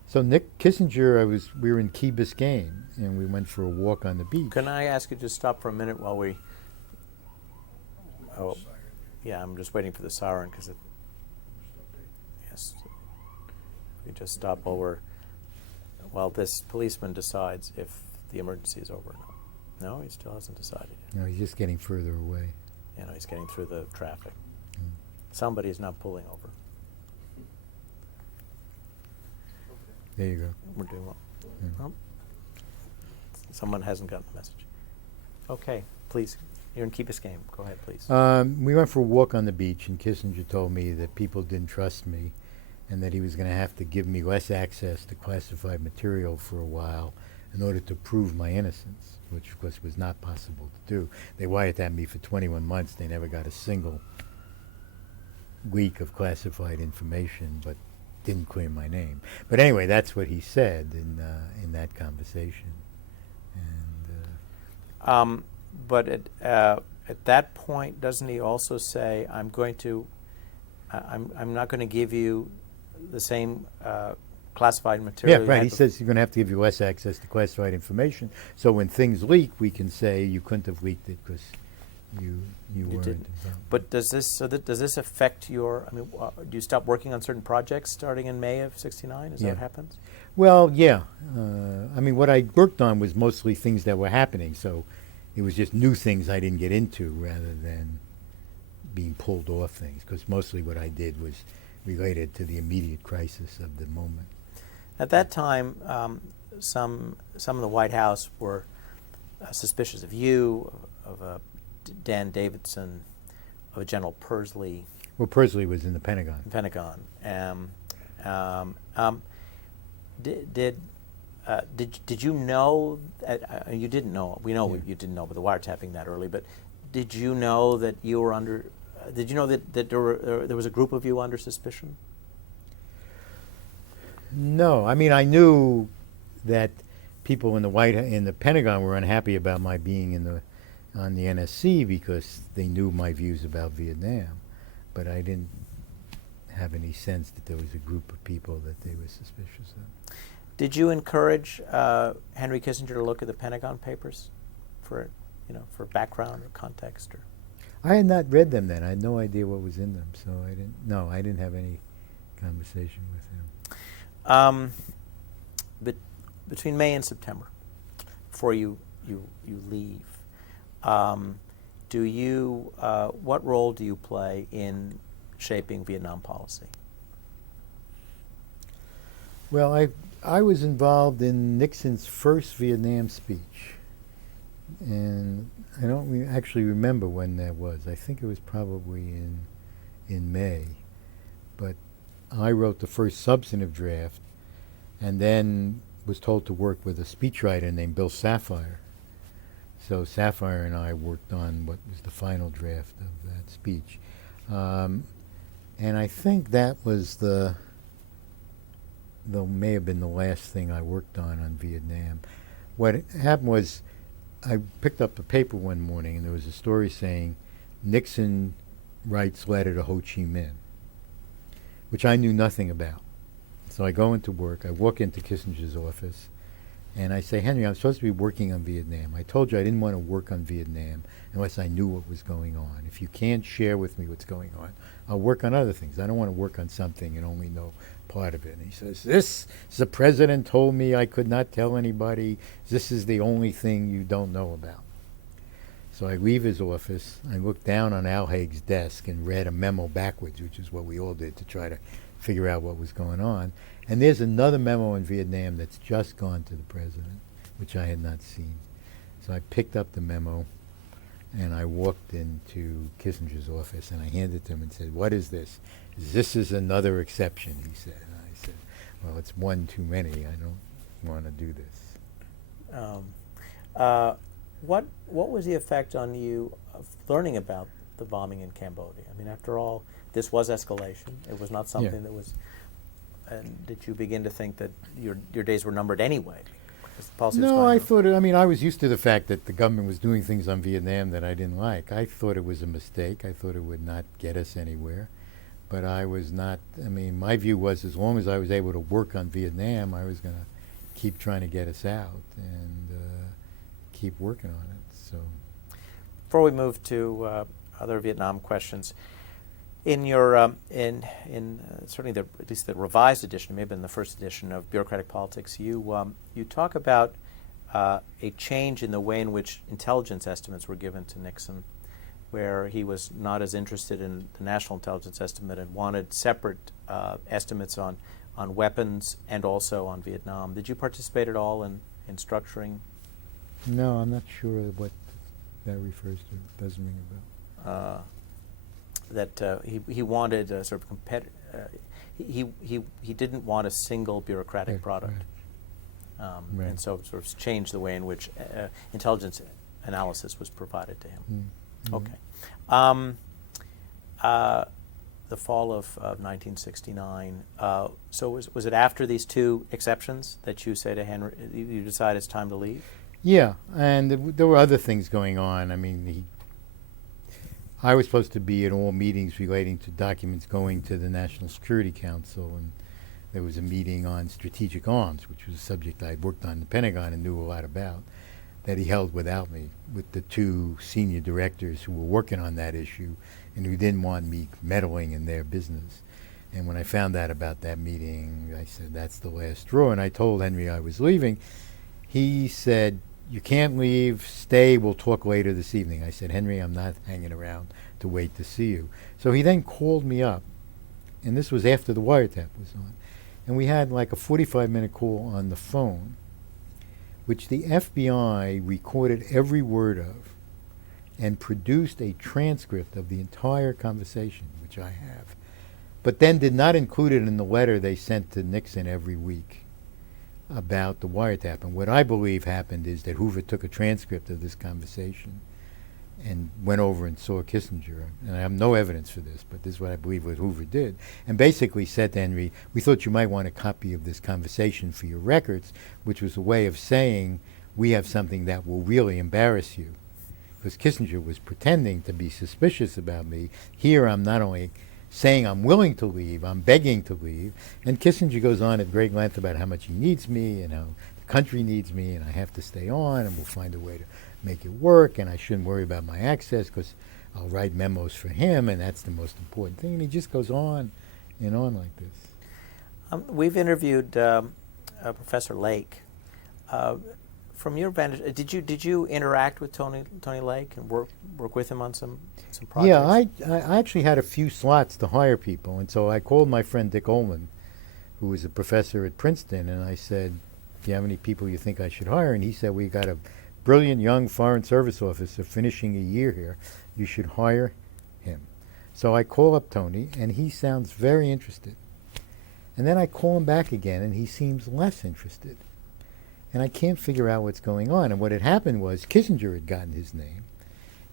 So Nick Kissinger, we were in Key Biscayne, and we went for a walk on the beach. Can I ask you to stop for a minute while we... Oh, yeah, I'm just waiting for the siren because guess we just stop while this policeman decides if the emergency is over or not. No, he still hasn't decided yet. No, he's just getting further away. You know, he's getting through the traffic. Mm. Somebody is not pulling over. There you go. We're doing well. Yeah. Well, someone hasn't gotten the message. Okay, please. You're in Key Biscayne. Go ahead, please. We went for a walk on the beach, and Kissinger told me that people didn't trust me and that he was going to have to give me less access to classified material for a while in order to prove my innocence, which, of course, was not possible to do. They wiretapped me for 21 months. They never got a single leak of classified information, but didn't clear my name. But anyway, that's what he said in that conversation. And But at that point, doesn't he also say, I'm not going to give you the same classified material? yeah, you right. had He says he's going to have to give you less access to classified information. So when things leak, we can say you couldn't have leaked it because you weren't didn't. involved. But does this affect your? I mean, do you stop working on certain projects starting in May of '69? Is that Yeah. what happens? Well, yeah. I mean, what I worked on was mostly things that were happening, so it was just new things I didn't get into rather than being pulled off things, because mostly what I did was related to the immediate crisis of the moment. At that time, some in the White House were suspicious of you, of Dan Davidson, of General Persley. Well, Persley was in the Pentagon. Pentagon. Did you know? You didn't know. We know Yeah. you didn't know, but the wiretapping that early. But did you know that you were under? Did you know that there was a group of you under suspicion? No, I mean, I knew that people in the Pentagon were unhappy about my being on the NSC because they knew my views about Vietnam, but I didn't have any sense that there was a group of people that they were suspicious of. Did you encourage Henry Kissinger to look at the Pentagon papers for background or context? Or I had not read them then. I had no idea what was in them, so I didn't have any conversation with him. But between May and September, before you leave, what role do you play in shaping Vietnam policy? Well, I was involved in Nixon's first Vietnam speech, and I don't actually remember when that was. I think it was probably in May, but I wrote the first substantive draft, and then was told to work with a speechwriter named Bill Sapphire. So Sapphire and I worked on what was the final draft of that speech, and I think that was may have been the last thing I worked on Vietnam. What happened was I picked up the paper one morning and there was a story saying Nixon writes letter to Ho Chi Minh, which I knew nothing about. So I go into work, I walk into Kissinger's office, and I say, Henry, I'm supposed to be working on Vietnam. I told you I didn't want to work on Vietnam unless I knew what was going on. If you can't share with me what's going on, I'll work on other things. I don't want to work on something and only know part of it. And he says, the president told me I could not tell anybody. This is the only thing you don't know about. So I leave his office. I look down on Al Haig's desk and read a memo backwards, which is what we all did to try to figure out what was going on. And there's another memo in Vietnam that's just gone to the president, which I had not seen. So I picked up the memo and I walked into Kissinger's office and I handed it to him and said, what is this? This is another exception, he said. And I said, well, it's one too many. I don't want to do this. What was the effect on you of learning about the bombing in Cambodia? I mean, after all, this was escalation. It was not something that was. And did you begin to think that your days were numbered anyway? The policy was No, going I on. thought, I was used to the fact that the government was doing things on Vietnam that I didn't like. I thought it was a mistake. I thought it would not get us anywhere. But I was not, my view was as long as I was able to work on Vietnam, I was going to keep trying to get us out and keep working on it. So, Before we move to other Vietnam questions, In your certainly at least the revised edition, maybe in the first edition of Bureaucratic Politics, you talk about a change in the way in which intelligence estimates were given to Nixon, where he was not as interested in the national intelligence estimate and wanted separate estimates on weapons and also on Vietnam. Did you participate at all in structuring? No, I'm not sure what that refers to. It doesn't ring a bell. That he wanted a sort of he didn't want a single bureaucratic Right, product, Right. and so sort of changed the way in which intelligence analysis was provided to him. Mm. Okay. The fall of 1969. So was it after these two exceptions that you say to Henry, you decide it's time to leave? Yeah, and there were other things going on. I mean, I was supposed to be at all meetings relating to documents going to the National Security Council, and there was a meeting on strategic arms, which was a subject I'd worked on in the Pentagon and knew a lot about, that he held without me, with the two senior directors who were working on that issue and who didn't want me meddling in their business. And when I found out about that meeting, I said, that's the last straw, and I told Henry I was leaving. He said, you can't leave, stay, we'll talk later this evening. I said, Henry, I'm not hanging around to wait to see you. So he then called me up, and this was after the wiretap was on, and we had like a 45-minute call on the phone, which the FBI recorded every word of and produced a transcript of the entire conversation, which I have, but then did not include it in the letter they sent to Nixon every week about the wiretap. And what I believe happened is that Hoover took a transcript of this conversation and went over and saw Kissinger. And I have no evidence for this, but this is what I believe what Hoover did. And basically said to Henry, we thought you might want a copy of this conversation for your records, which was a way of saying we have something that will really embarrass you. Because Kissinger was pretending to be suspicious about me. Here I'm not only saying I'm willing to leave, I'm begging to leave. And Kissinger goes on at great length about how much he needs me and how the country needs me and I have to stay on and we'll find a way to make it work and I shouldn't worry about my access because I'll write memos for him and that's the most important thing. And he just goes on and on like this. We've interviewed Professor Lake. From your vantage, did you interact with Tony Lake and work with him on some projects? Yeah, I actually had a few slots to hire people, and so I called my friend Dick Ullman, who was a professor at Princeton, and I said, do you have any people you think I should hire? And he said, we got a brilliant young Foreign Service officer finishing a year here. You should hire him. So I call up Tony, and he sounds very interested. And then I call him back again, and he seems less interested. And I can't figure out what's going on. And what had happened was Kissinger had gotten his name.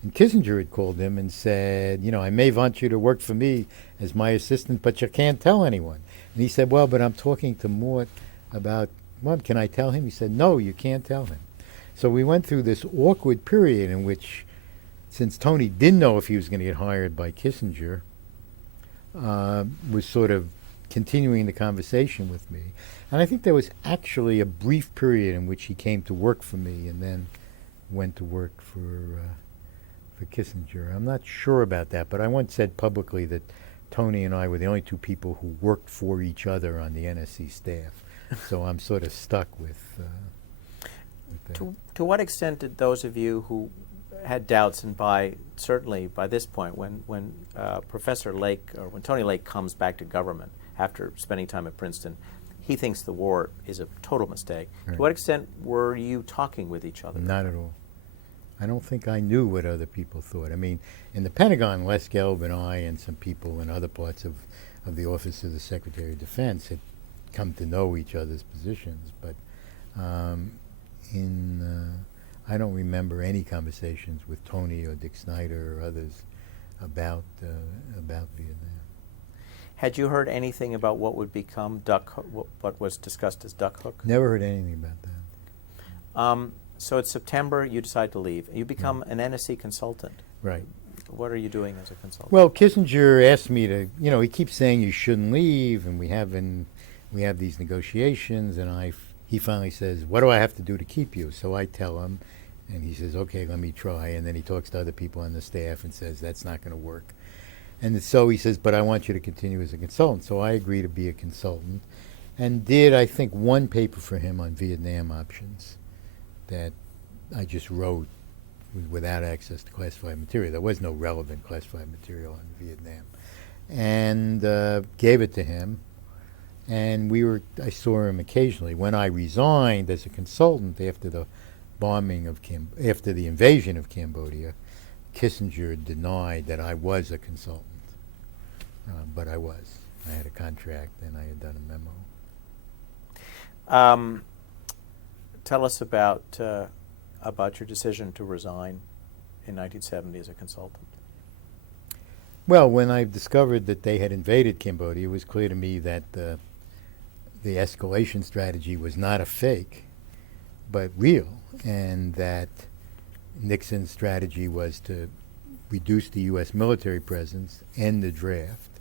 And Kissinger had called him and said, you know, I may want you to work for me as my assistant, but you can't tell anyone. And he said, well, but I'm talking to Mort about, well, can I tell him? He said, no, you can't tell him. So we went through this awkward period in which, since Tony didn't know if he was going to get hired by Kissinger, was sort of continuing the conversation with me. And I think there was actually a brief period in which he came to work for me and then went to work for Kissinger. I'm not sure about that, but I once said publicly that Tony and I were the only two people who worked for each other on the NSC staff. So I'm sort of stuck with that. To what extent did those of you who had doubts, and certainly by this point, when Professor Lake, or when Tony Lake comes back to government after spending time at Princeton, he thinks the war is a total mistake. Right. To what extent were you talking with each other? Not at all. I don't think I knew what other people thought. I mean, in the Pentagon, Les Gelb and I and some people in other parts of the Office of the Secretary of Defense had come to know each other's positions, but I don't remember any conversations with Tony or Dick Snyder or others about Vietnam. Had you heard anything about what would become what was discussed as Duck Hook? Never heard anything about that. So it's September, you decide to leave. You become an NSC consultant. Right. What are you doing as a consultant? Well, Kissinger asked me to, you know, he keeps saying you shouldn't leave, and we have these negotiations, and he finally says, what do I have to do to keep you? So I tell him, and he says, okay, let me try, and then he talks to other people on the staff and says, that's not going to work. And so he says, but I want you to continue as a consultant. So I agreed to be a consultant and did, I think, one paper for him on Vietnam options that I just wrote without access to classified material. There was no relevant classified material on Vietnam. And gave it to him. And I saw him occasionally. When I resigned as a consultant after the after the invasion of Cambodia, Kissinger denied that I was a consultant. But I was. I had a contract and I had done a memo. Tell us about your decision to resign in 1970 as a consultant. Well, when I discovered that they had invaded Cambodia, it was clear to me that the escalation strategy was not a fake, but real, and that Nixon's strategy was to reduce the U.S. military presence, end the draft,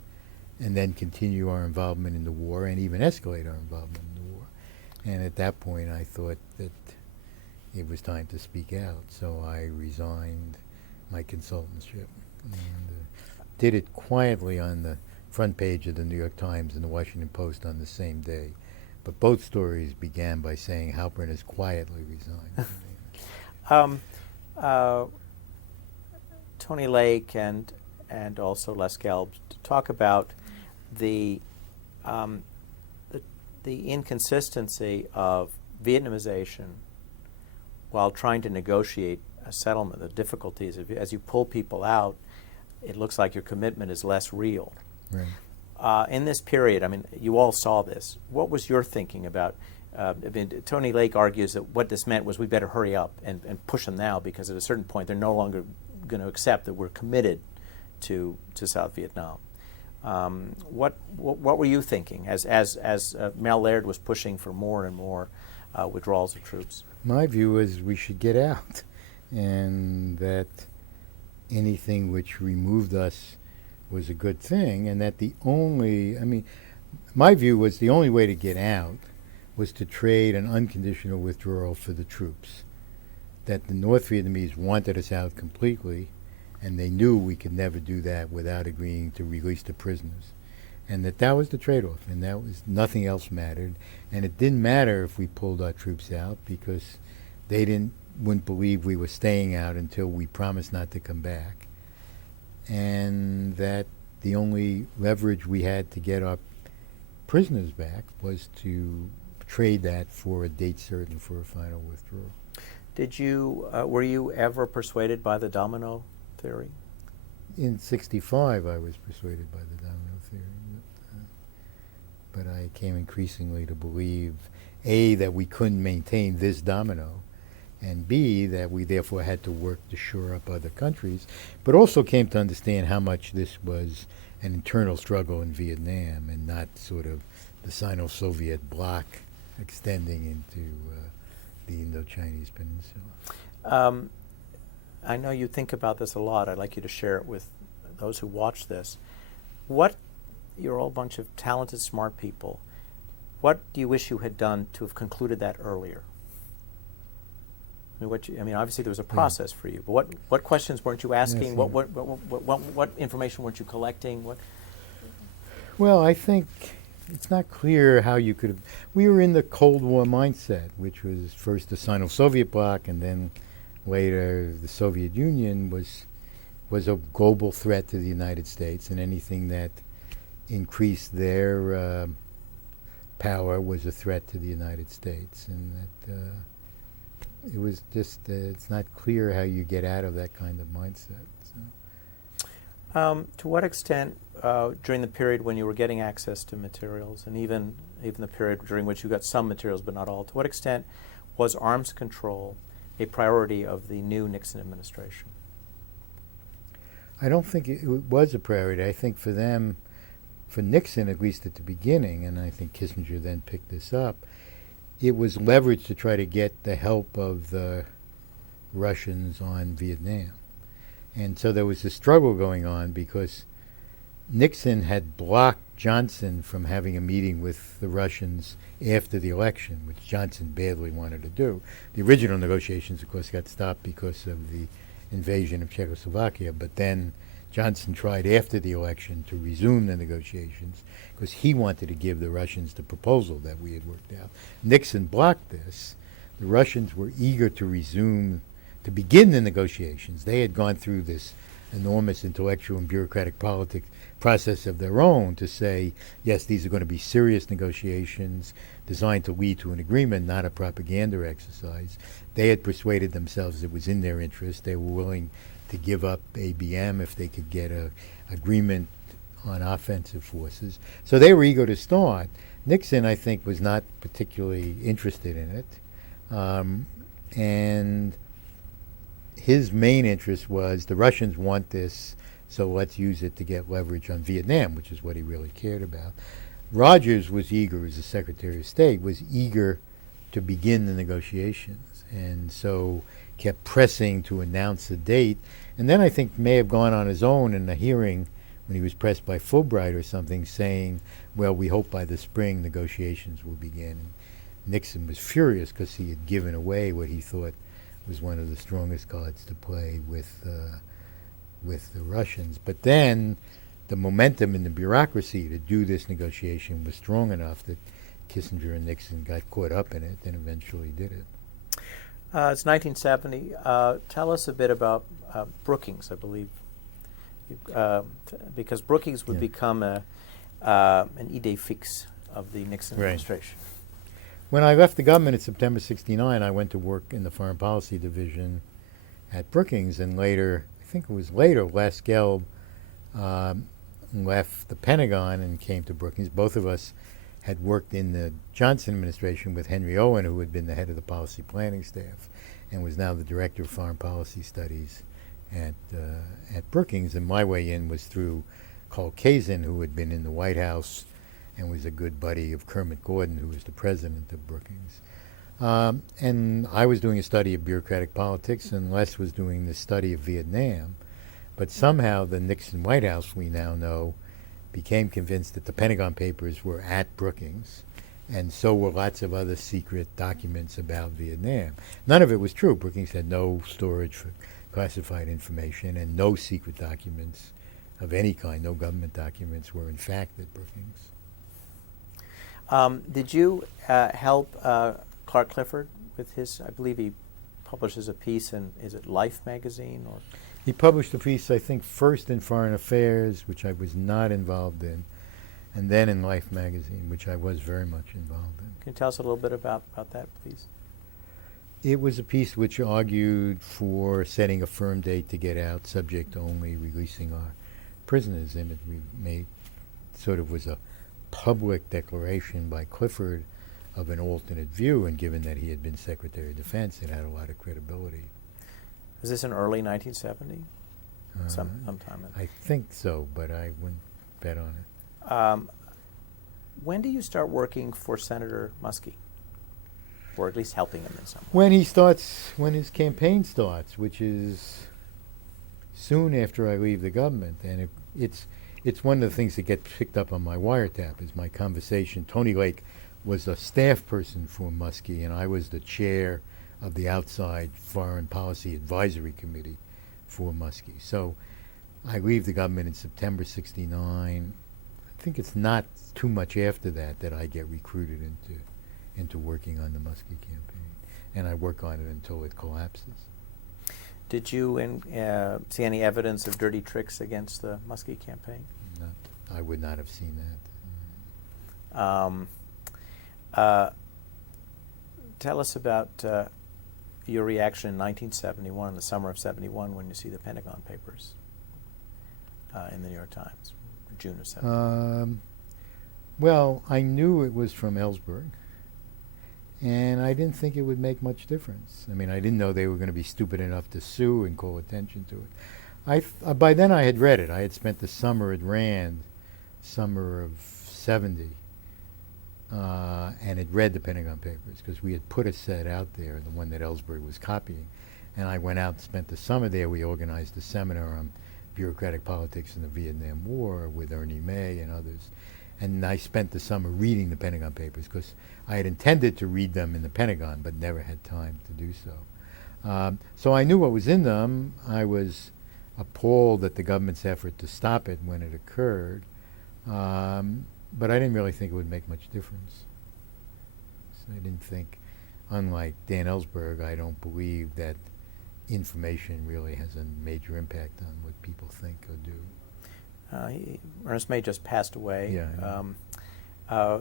and then continue our involvement in the war and even escalate our involvement in the war. And at that point, I thought that it was time to speak out, so I resigned my consultantship. And, did it quietly on the front page of the New York Times and the Washington Post on the same day. But both stories began by saying Halperin has quietly resigned. Tony Lake and also Les Gelb talk about the inconsistency of Vietnamization while trying to negotiate a settlement, the difficulties. As you pull people out, it looks like your commitment is less real. Right. In this period, I mean, you all saw this. What was your thinking about? Tony Lake argues that what this meant was we better hurry up and push them now, because at a certain point they're no longer going to accept that we're committed to South Vietnam. What were you thinking as Mel Laird was pushing for more and more withdrawals of troops? My view was we should get out, and that anything which removed us was a good thing, and that my view was the only way to get out was to trade an unconditional withdrawal for the troops. That the North Vietnamese wanted us out completely, and they knew we could never do that without agreeing to release the prisoners. And that was the trade-off, and that was nothing else mattered. And it didn't matter if we pulled our troops out, because they wouldn't believe we were staying out until we promised not to come back. And that the only leverage we had to get our prisoners back was to trade that for a date certain for a final withdrawal. Were you ever persuaded by the domino theory? In '65, I was persuaded by the domino theory, but I came increasingly to believe, A, that we couldn't maintain this domino, and B, that we therefore had to work to shore up other countries, but also came to understand how much this was an internal struggle in Vietnam and not sort of the Sino-Soviet bloc extending into the Indo-Chinese Peninsula. I know you think about this a lot. I'd like you to share it with those who watch this. You're all a bunch of talented, smart people. What do you wish you had done to have concluded that earlier? Obviously there was a process for you, but what questions weren't you asking? Yes, What information weren't you collecting? Well, I think it's not clear how you could have. We were in the Cold War mindset, which was first the Sino-Soviet bloc, and then later the Soviet Union was a global threat to the United States, and anything that increased their power was a threat to the United States, and that it was just it's not clear how you get out of that kind of mindset. So. To what extent, during the period when you were getting access to materials, and even the period during which you got some materials but not all, to what extent was arms control a priority of the new Nixon administration? I don't think it was a priority. I think for them, for Nixon at least at the beginning, and I think Kissinger then picked this up, it was leverage to try to get the help of the Russians on Vietnam. And so there was a struggle going on because Nixon had blocked Johnson from having a meeting with the Russians after the election, which Johnson badly wanted to do. The original negotiations, of course, got stopped because of the invasion of Czechoslovakia, but then Johnson tried after the election to resume the negotiations because he wanted to give the Russians the proposal that we had worked out. Nixon blocked this. The Russians were eager to begin the negotiations. They had gone through this enormous intellectual and bureaucratic process of their own to say, yes, these are going to be serious negotiations designed to lead to an agreement, not a propaganda exercise. They had persuaded themselves it was in their interest. They were willing to give up ABM if they could get an agreement on offensive forces. So they were eager to start. Nixon, I think, was not particularly interested in it. And his main interest was the Russians want this, so let's use it to get leverage on Vietnam, which is what he really cared about. Rogers was eager, as the Secretary of State, was eager to begin the negotiations, and so kept pressing to announce a date. And then I think may have gone on his own in a hearing when he was pressed by Fulbright or something, saying, well, we hope by the spring negotiations will begin. Nixon was furious because he had given away what he thought was one of the strongest cards to play with the Russians. But then the momentum in the bureaucracy to do this negotiation was strong enough that Kissinger and Nixon got caught up in it and eventually did it. It's 1970. Tell us a bit about Brookings, I believe, because Brookings would become an idée fixe of the Nixon administration. When I left the government in September '69, I went to work in the Foreign Policy Division at Brookings, and later, I think it was later, Les Gelb left the Pentagon and came to Brookings. Both of us had worked in the Johnson administration with Henry Owen, who had been the head of the policy planning staff and was now the director of foreign policy studies at Brookings. And my way in was through Carl Kazin, who had been in the White House and was a good buddy of Kermit Gordon, who was the president of Brookings. And I was doing a study of bureaucratic politics, and Les was doing the study of Vietnam. But somehow the Nixon White House, we now know, became convinced that the Pentagon Papers were at Brookings, and so were lots of other secret documents about Vietnam. None of it was true. Brookings had no storage for classified information, and no secret documents of any kind, no government documents, were in fact at Brookings. Did you help Clark Clifford with his, I believe he publishes a piece in, is it Life magazine? Or He published a piece, I think, first in Foreign Affairs, which I was not involved in, and then in Life magazine, which I was very much involved in. Can you tell us a little bit about that, please? It was a piece which argued for setting a firm date to get out, subject to only releasing our prisoners, and it sort of was a public declaration by Clifford of an alternate view, and given that he had been Secretary of Defense, it had a lot of credibility. Was this in early 1970? Sometime. I think so, but I wouldn't bet on it. When do you start working for Senator Muskie? Or at least helping him in some way? When his campaign starts, which is soon after I leave the government, and it's one of the things that gets picked up on my wiretap is my conversation. Tony Lake was a staff person for Muskie, and I was the chair of the outside Foreign Policy Advisory Committee for Muskie. So I leave the government in September '69. I think it's not too much after that I get recruited into working on the Muskie campaign, and I work on it until it collapses. Did you see any evidence of dirty tricks against the Muskie campaign? I would not have seen that. Tell us about your reaction in 1971, the summer of '71, when you see the Pentagon Papers in the New York Times, June of '71. Well, I knew it was from Ellsberg, and I didn't think it would make much difference. I mean, I didn't know they were going to be stupid enough to sue and call attention to it. By then I had read it. I had spent the summer at Rand, summer of '70, and had read the Pentagon Papers because we had put a set out there, the one that Ellsberg was copying. And I went out and spent the summer there. We organized a seminar on bureaucratic politics in the Vietnam War with Ernie May and others. And I spent the summer reading the Pentagon Papers because I had intended to read them in the Pentagon but never had time to do so. So I knew what was in them. I was appalled at the government's effort to stop it when it occurred. But I didn't really think it would make much difference. So I didn't think, unlike Dan Ellsberg, I don't believe that information really has a major impact on what people think or do. Ernest May just passed away. Yeah.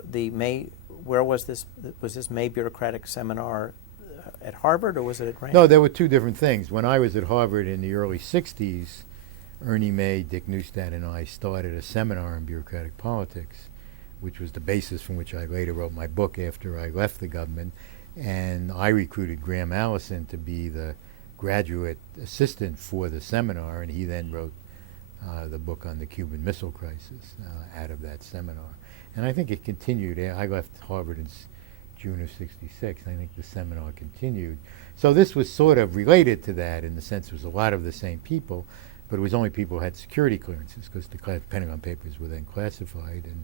The May, where was this? Was this May bureaucratic seminar at Harvard, or was it at Grant? No, there were two different things. When I was at Harvard in the early 60s, Ernie May, Dick Neustadt, and I started a seminar on bureaucratic politics, which was the basis from which I later wrote my book after I left the government. And I recruited Graham Allison to be the graduate assistant for the seminar, and he then wrote the book on the Cuban Missile Crisis out of that seminar. And I think it continued. I left Harvard in June of '66. I think the seminar continued. So this was sort of related to that in the sense it was a lot of the same people, but it was only people who had security clearances because the Pentagon Papers were then classified. And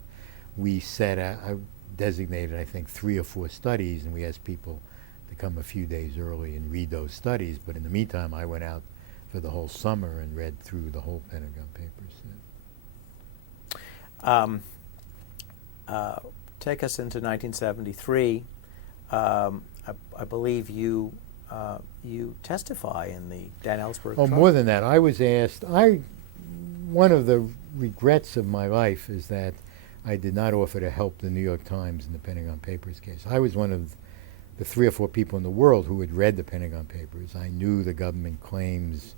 we set out, I designated, I think, 3 or 4 studies, and we asked people to come a few days early and read those studies. But in the meantime, I went out for the whole summer and read through the whole Pentagon Papers. Take us into 1973. I believe you testify in the Dan Ellsberg Oh, trial. more than that. I was asked. One of the regrets of my life is that I did not offer to help the New York Times in the Pentagon Papers case. I was one of the 3 or 4 people in the world who had read the Pentagon Papers. I knew the government claims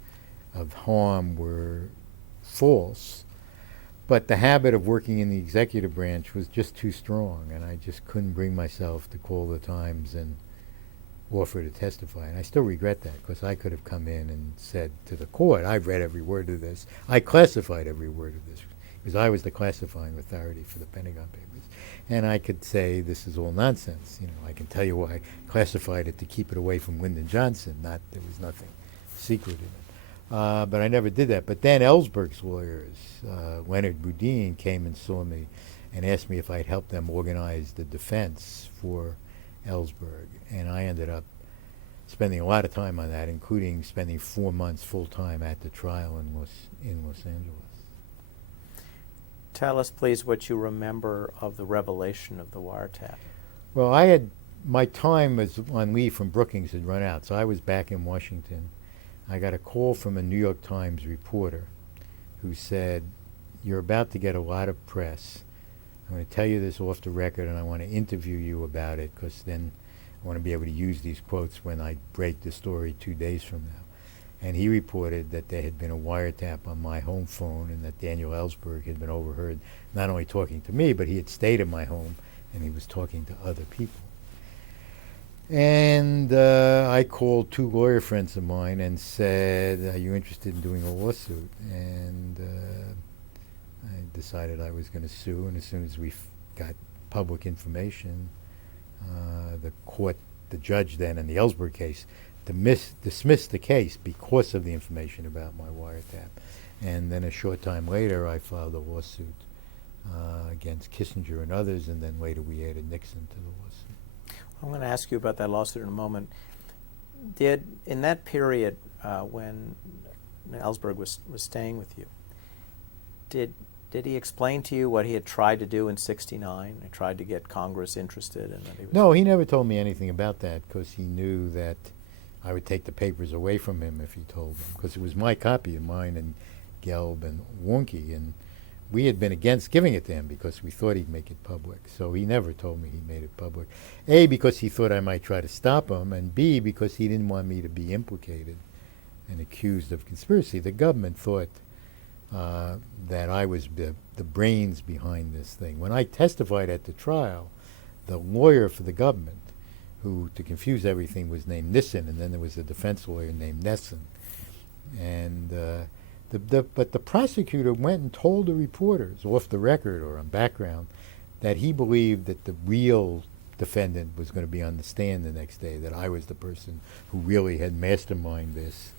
of harm were false, but the habit of working in the executive branch was just too strong, and I just couldn't bring myself to call the Times and offer to testify. And I still regret that, because I could have come in and said to the court, I've read every word of this. I classified every word of this, because I was the classifying authority for the Pentagon Papers. And I could say this is all nonsense. You know, I can tell you why I classified it to keep it away from Lyndon Johnson, not there was nothing secret in it. But I never did that. But then Ellsberg's lawyers, Leonard Boudin, came and saw me and asked me if I'd help them organize the defense for Ellsberg. And I ended up spending a lot of time on that, including spending 4 months full-time at the trial in Los Angeles. Tell us, please, what you remember of the revelation of the wiretap. Well, my time as on leave from Brookings had run out, so I was back in Washington. I got a call from a New York Times reporter who said, you're about to get a lot of press. I'm going to tell you this off the record, and I want to interview you about it, because then I want to be able to use these quotes when I break the story 2 days from now. And he reported that there had been a wiretap on my home phone, and that Daniel Ellsberg had been overheard not only talking to me, but he had stayed at my home, and he was talking to other people. And I called 2 lawyer friends of mine and said, are you interested in doing a lawsuit? And I decided I was going to sue, and as soon as we got public information, the court, the judge then in the Ellsberg case, dismissed the case because of the information about my wiretap. And then a short time later, I filed a lawsuit against Kissinger and others, and then later we added Nixon to the lawsuit. I'm going to ask you about that lawsuit in a moment. In that period when Ellsberg was staying with you, did he explain to you what he had tried to do in '69? He tried to get Congress interested, and that he was No, he never told me anything about that, because he knew that I would take the papers away from him if he told them, because it was my copy of mine and Gelb and Warnke, and we had been against giving it to him because we thought he'd make it public. So he never told me he made it public. A, because he thought I might try to stop him, and B, because he didn't want me to be implicated and accused of conspiracy. The government thought that I was the brains behind this thing. When I testified at the trial, the lawyer for the government, who, to confuse everything, was named Nissen, and then there was a defense lawyer named Nesson. And but the prosecutor went and told the reporters, off the record or on background, that he believed that the real defendant was going to be on the stand the next day, that I was the person who really had masterminded this,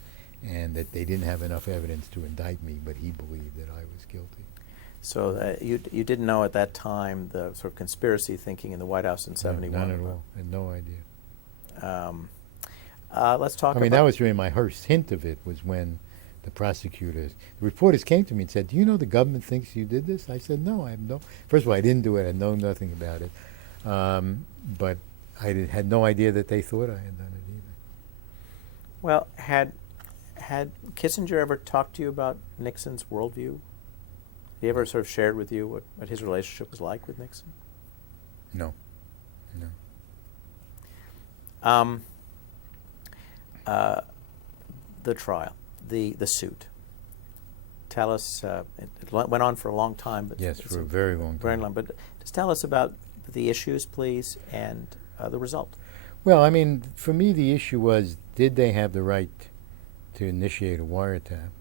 and that they didn't have enough evidence to indict me, but he believed that I was guilty. So you didn't know at that time the sort of conspiracy thinking in the White House in '71? None at all. I had no idea. Let's talk about... that was really my first hint of it, was when the prosecutors, the reporters came to me and said, "Do you know the government thinks you did this?" I said, "No, I have no." First of all, I didn't do it. I know nothing about it, but had no idea that they thought I had done it either. Well, had Kissinger ever talked to you about Nixon's worldview? He ever sort of shared with you what his relationship was like with Nixon? No, no. The trial, the suit. Tell us. It went on for a long time, but Yes, for a very long time. very long. But just tell us about the issues, please, and the result. Well, I mean, for me, the issue was, did they have the right to initiate a wiretap?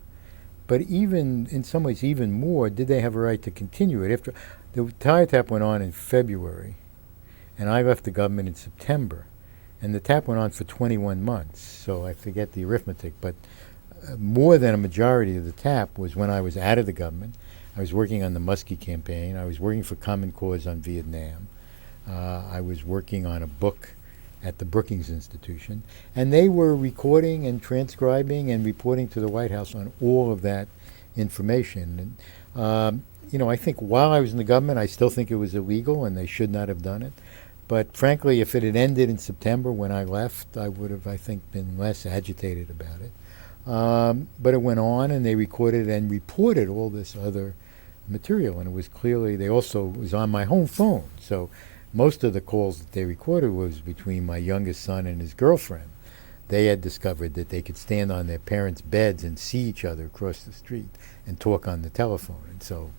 But even, in some ways, even more, did they have a right to continue it? After the wiretap went on in February, and I left the government in September, and the tap went on for 21 months. So I forget the arithmetic, but more than a majority of the tap was when I was out of the government. I was working on the Muskie campaign. I was working for Common Cause on Vietnam. I was working on a book at the Brookings Institution, and they were recording and transcribing and reporting to the White House on all of that information. And, I think while I was in the government, I still think it was illegal and they should not have done it. But frankly, if it had ended in September when I left, I would have, I think, been less agitated about it. But it went on, and they recorded and reported all this other material, and it was clearly, it was on my home phone. So most of the calls that they recorded was between my youngest son and his girlfriend. They had discovered that they could stand on their parents' beds and see each other across the street and talk on the telephone. And so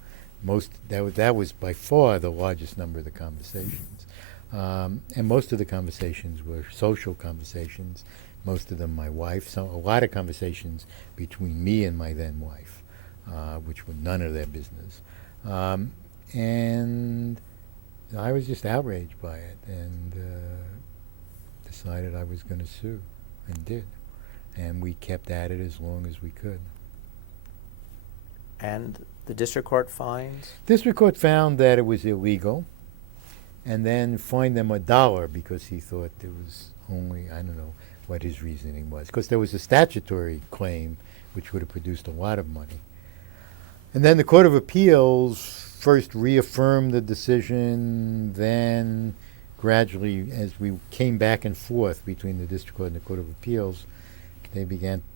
that was by far the largest number of the conversations. And most of the conversations were social conversations, most of them my wife. So a lot of conversations between me and my then wife, which were none of their business. And I was just outraged by it, and decided I was going to sue, and did. And we kept at it as long as we could. And the district court finds? District court found that it was illegal, and then fined them $1 because he thought there was only, I don't know what his reasoning was, because there was a statutory claim which would have produced a lot of money. And then the Court of Appeals first reaffirmed the decision, then gradually, as we came back and forth between the District Court and the Court of Appeals,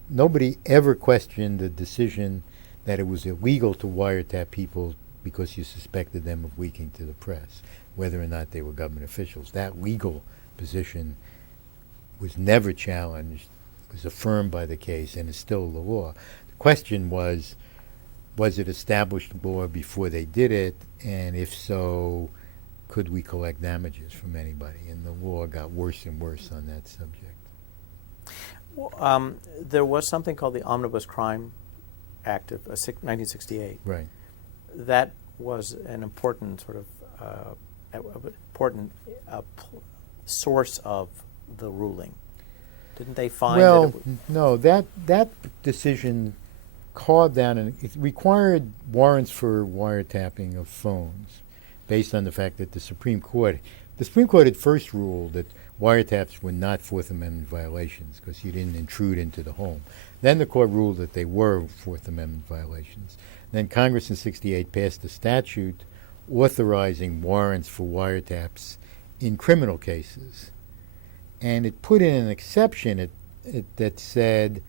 nobody ever questioned the decision that it was illegal to wiretap people because you suspected them of leaking to the press, whether or not they were government officials. That legal position was never challenged, was affirmed by the case, and is still the law. The question was it established law before they did it, and if so, could we collect damages from anybody? And the law got worse and worse on that subject. Well, there was something called the Omnibus Crime Act of 1968. Right. That was an important sort of source of the ruling. Didn't they find that no, that decision carved down, and it required warrants for wiretapping of phones based on the fact that the Supreme Court had first ruled that wiretaps were not Fourth Amendment violations because you didn't intrude into the home. Then the court ruled that they were Fourth Amendment violations. Then Congress in '68 passed a statute authorizing warrants for wiretaps in criminal cases. And it put in an exception that said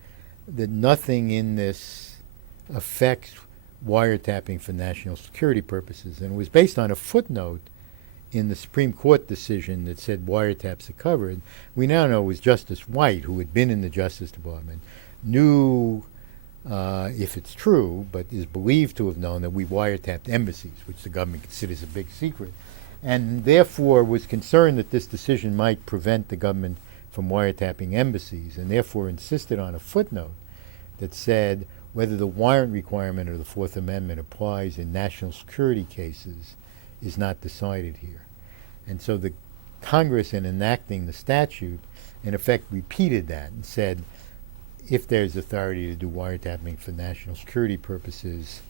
that nothing in this affects wiretapping for national security purposes. And it was based on a footnote in the Supreme Court decision that said wiretaps are covered. We now know it was Justice White, who had been in the Justice Department, knew, if it's true, but is believed to have known that we wiretapped embassies, which the government considers a big secret, and therefore was concerned that this decision might prevent the government from wiretapping embassies, and therefore insisted on a footnote that said whether the warrant requirement of the Fourth Amendment applies in national security cases is not decided here. And so the Congress, in enacting the statute, in effect repeated that and said, if there's authority to do wiretapping for national security purposes,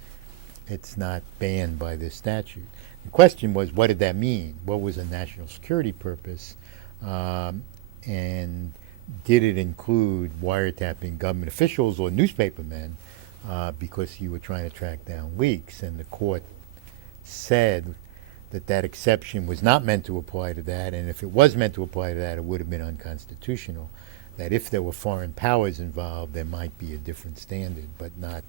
it's not banned by this statute. The question was, what did that mean? What was a national security purpose? And did it include wiretapping government officials or newspaper men because you were trying to track down leaks, and the court said that that exception was not meant to apply to that, and if it was meant to apply to that, it would have been unconstitutional. That if there were foreign powers involved, there might be a different standard, but not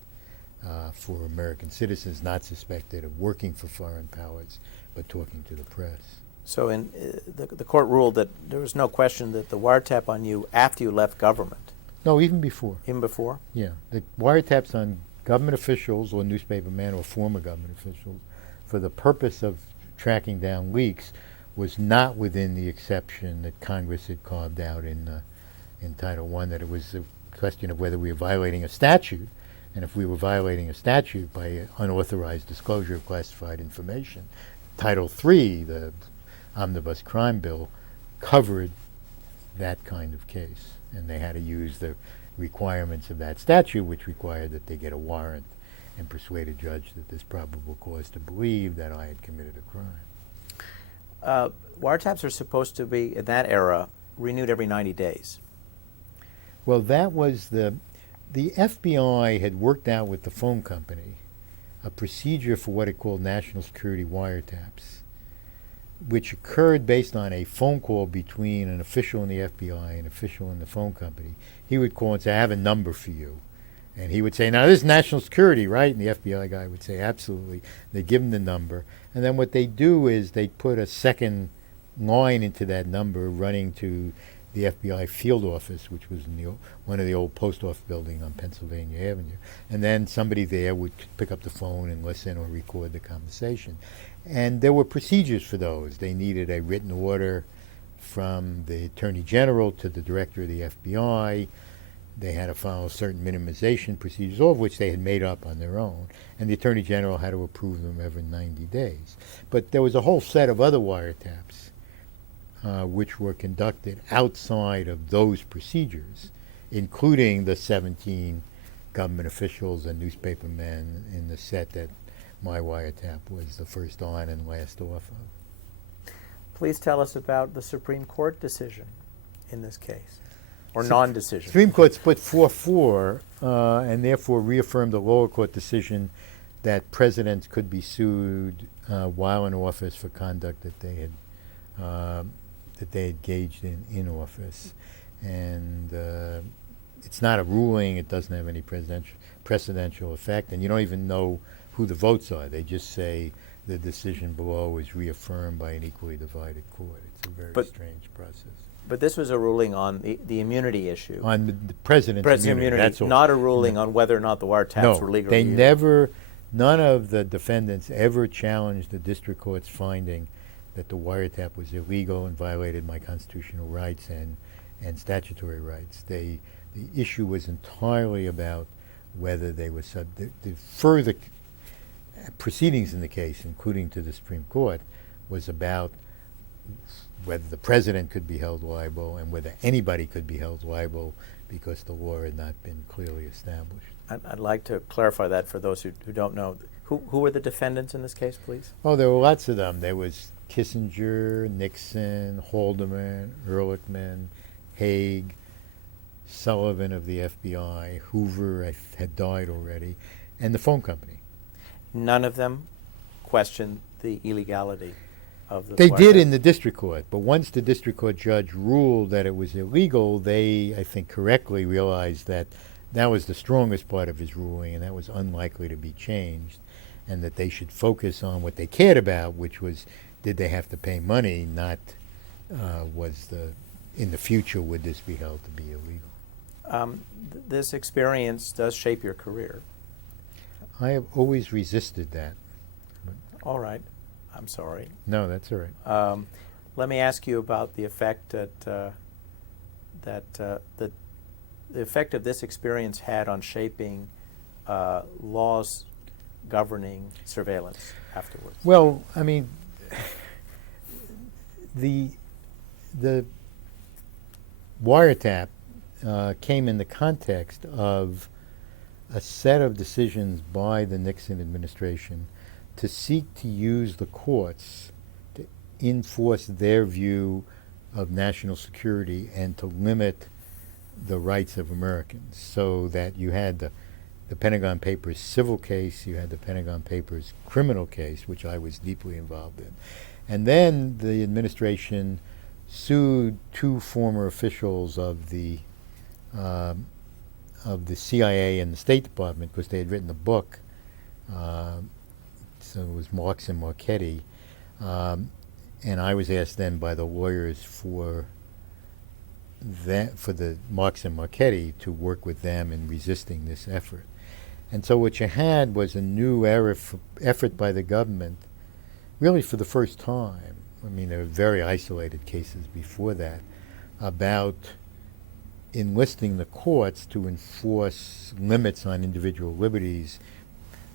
for American citizens not suspected of working for foreign powers, but talking to the press. So the court ruled that there was no question that the wiretap on you after you left government. No, even before. Even before? Yeah, the wiretaps on government officials or newspapermen or former government officials for the purpose of tracking down leaks was not within the exception that Congress had carved out in Title I, that it was a question of whether we were violating a statute, and if we were violating a statute by unauthorized disclosure of classified information. Title III, the Omnibus Crime Bill, covered that kind of case, and they had to use the requirements of that statute, which required that they get a warrant and persuade a judge that there's probable cause to believe that I had committed a crime. Wiretaps are supposed to be, in that era, renewed every 90 days. Well, that was the FBI had worked out with the phone company a procedure for what it called national security wiretaps, which occurred based on a phone call between an official in the FBI and an official in the phone company. He would call and say, I have a number for you. And he would say, now this is national security, right? And the FBI guy would say, absolutely. They give him the number. And then what they do is they put a second line into that number running to the FBI field office, which was in one of the old post office buildings on Pennsylvania Avenue. And then somebody there would pick up the phone and listen or record the conversation. And there were procedures for those. They needed a written order from the Attorney General to the Director of the FBI. They had to follow certain minimization procedures, all of which they had made up on their own. And the Attorney General had to approve them every 90 days. But there was a whole set of other wiretaps which were conducted outside of those procedures, including the 17 government officials and newspapermen in the set that my wiretap was the first on and last off of. Please tell us about the Supreme Court decision in this case, or non-decision. Supreme Court split 4-4 and therefore reaffirmed the lower court decision that presidents could be sued while in office for conduct that they had engaged in office. And it's not a ruling. It doesn't have any precedential effect, and you don't even know who the votes are. They just say the decision below is reaffirmed by an equally divided court. It's a very strange process. But this was a ruling on the immunity issue. On the president's immunity, that's all. Not a ruling on whether or not the wiretaps were legally used. None of the defendants ever challenged the district court's finding that the wiretap was illegal and violated my constitutional rights and statutory rights. The issue was entirely about whether they were the further proceedings in the case, including to the Supreme Court, was about whether the president could be held liable and whether anybody could be held liable because the law had not been clearly established. I'd like to clarify that for those who don't know. Who were the defendants in this case, please? Oh, there were lots of them. There was Kissinger, Nixon, Haldeman, Ehrlichman, Haig, Sullivan of the FBI, Hoover had died already, and the phone company. None of them questioned the illegality of the They wiretap. did in the district court, but once the district court judge ruled that it was illegal, they, I think correctly, realized that that was the strongest part of his ruling and that was unlikely to be changed, and that they should focus on what they cared about, which was, did they have to pay money, not in the future would this be held to be illegal. This experience does shape your career. I have always resisted that. All right. I'm sorry. No, that's all right. Let me ask you about the effect that the effect of this experience had on shaping laws governing surveillance afterwards. Well, I mean, the wiretap came in the context of a set of decisions by the Nixon administration to seek to use the courts to enforce their view of national security and to limit the rights of Americans, so that you had the the Pentagon Papers civil case, you had the Pentagon Papers criminal case, which I was deeply involved in. And then the administration sued two former officials of the CIA and the State Department because they had written a book. So it was Marx and Marchetti. And I was asked then by the lawyers for the Marx and Marchetti to work with them in resisting this effort. And so what you had was a new effort by the government, really for the first time. I mean, there were very isolated cases before that, about enlisting the courts to enforce limits on individual liberties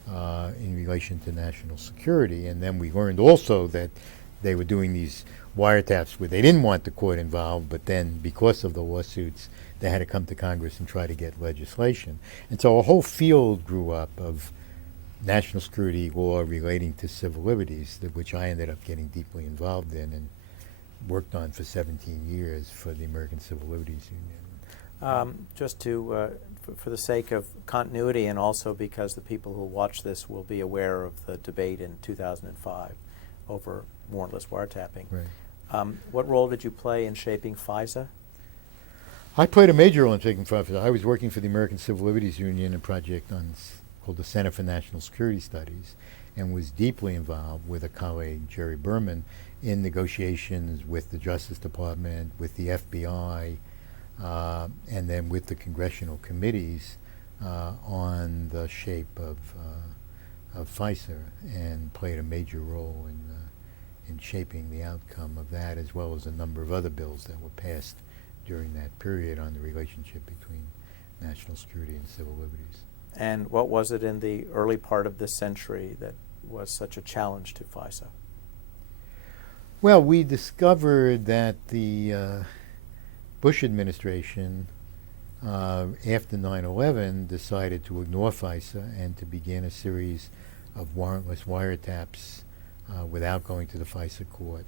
in relation to national security. And then we learned also that they were doing these wiretaps where they didn't want the court involved, but then because of the lawsuits, they had to come to Congress and try to get legislation. And so a whole field grew up of national security law relating to civil liberties, which I ended up getting deeply involved in and worked on for 17 years for the American Civil Liberties Union. Just to, for the sake of continuity, and also because the people who watch this will be aware of the debate in 2005 over warrantless wiretapping. Right. What role did you play in shaping FISA? I played a major role in shaping FISA. I was working for the American Civil Liberties Union, a project called the Center for National Security Studies, and was deeply involved with a colleague, Jerry Berman, in negotiations with the Justice Department, with the FBI, and then with the congressional committees on the shape of FISA, and played a major role in shaping the outcome of that, as well as a number of other bills that were passed during that period on the relationship between national security and civil liberties. And what was it in the early part of this century that was such a challenge to FISA? Well, we discovered that the Bush administration, after 9/11, decided to ignore FISA and to begin a series of warrantless wiretaps without going to the FISA court.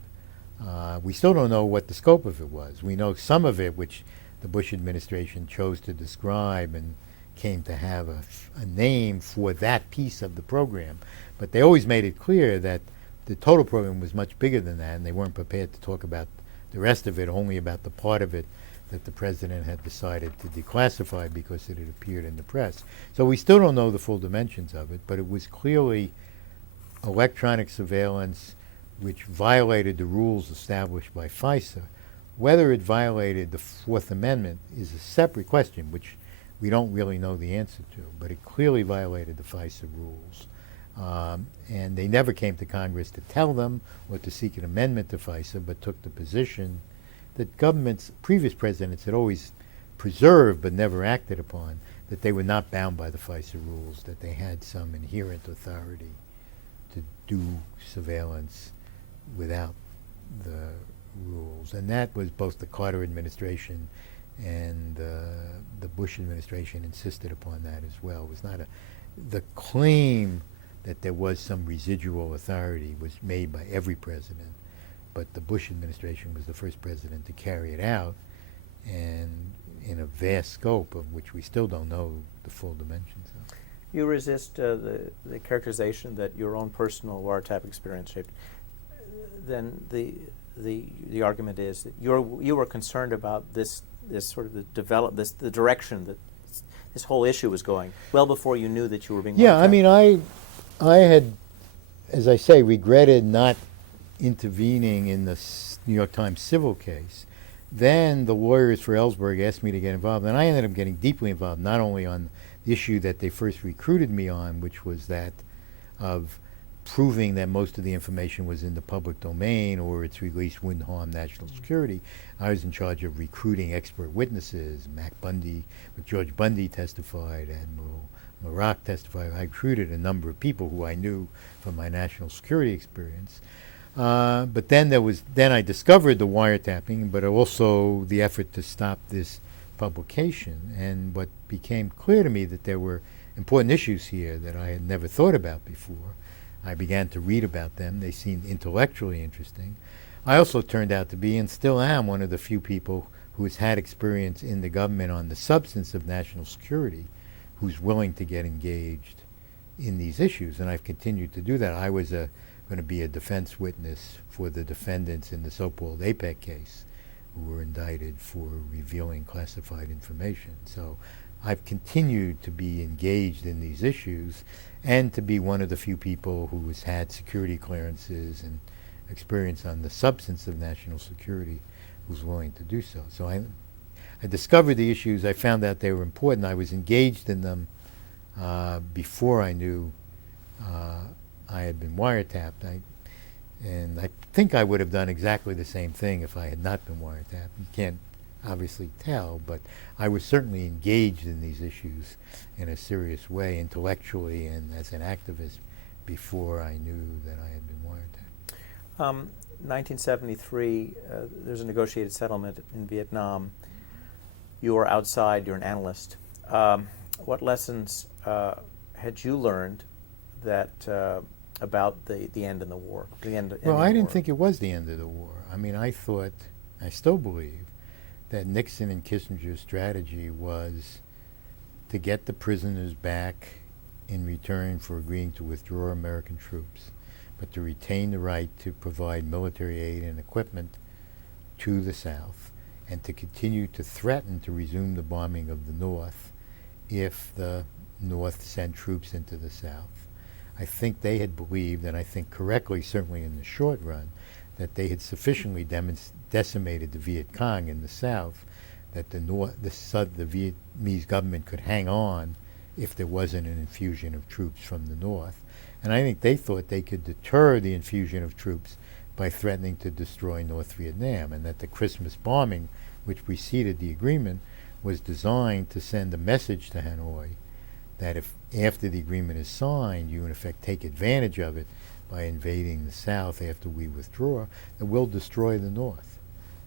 We still don't know what the scope of it was. We know some of it, which the Bush administration chose to describe and came to have a name for that piece of the program. But they always made it clear that the total program was much bigger than that, and they weren't prepared to talk about the rest of it, only about the part of it that the president had decided to declassify because it had appeared in the press. So we still don't know the full dimensions of it, but it was clearly electronic surveillance which violated the rules established by FISA. Whether it violated the Fourth Amendment is a separate question, which we don't really know the answer to, but it clearly violated the FISA rules. And they never came to Congress to tell them or to seek an amendment to FISA, but took the position that governments, previous presidents, had always preserved but never acted upon, that they were not bound by the FISA rules, that they had some inherent authority to do surveillance without the rules. And that was both the Carter administration and the Bush administration insisted upon that as well. It was not the claim that there was some residual authority was made by every president, but the Bush administration was the first president to carry it out, and in a vast scope of which we still don't know the full dimensions of. You resist the characterization that your own personal wiretap experience shaped. Then the argument is that you were concerned about this sort of the direction that this whole issue was going well before you knew that you were being. Yeah, I mean, I had, as I say, regretted not intervening in the New York Times civil case. Then the lawyers for Ellsberg asked me to get involved, and I ended up getting deeply involved, not only on the issue that they first recruited me on, which was that of proving that most of the information was in the public domain or its release wouldn't harm national security. I was in charge of recruiting expert witnesses. George Bundy testified, Admiral Marak testified. I recruited a number of people who I knew from my national security experience. But then I discovered the wiretapping, but also the effort to stop this publication. And what became clear to me that there were important issues here that I had never thought about before. I began to read about them. They seemed intellectually interesting. I also turned out to be, and still am, one of the few people who has had experience in the government on the substance of national security, who's willing to get engaged in these issues, and I've continued to do that. I was going to be a defense witness for the defendants in the so-called APEC case, who were indicted for revealing classified information. So I've continued to be engaged in these issues and to be one of the few people who has had security clearances and experience on the substance of national security who's willing to do so. So I discovered the issues. I found out they were important. I was engaged in them before I knew I had been wiretapped. And I think I would have done exactly the same thing if I had not been wiretapped. You can't obviously tell, but I was certainly engaged in these issues in a serious way, intellectually and as an activist, before I knew that I had been wiretapped. 1973, there's a negotiated settlement in Vietnam. You were outside, you're an analyst. What lessons had you learned that about the end of the war? Well, I didn't think it was the end of the war. I mean, I thought, I still believe, that Nixon and Kissinger's strategy was to get the prisoners back in return for agreeing to withdraw American troops, but to retain the right to provide military aid and equipment to the South, and to continue to threaten to resume the bombing of the North if the North sent troops into the South. I think they had believed, and I think correctly, certainly in the short run, that they had sufficiently decimated the Viet Cong in the South that the Vietnamese government could hang on if there wasn't an infusion of troops from the North. And I think they thought they could deter the infusion of troops by threatening to destroy North Vietnam, and that the Christmas bombing, which preceded the agreement, was designed to send a message to Hanoi that if after the agreement is signed, you in effect take advantage of it by invading the South after we withdraw, that we'll destroy the North.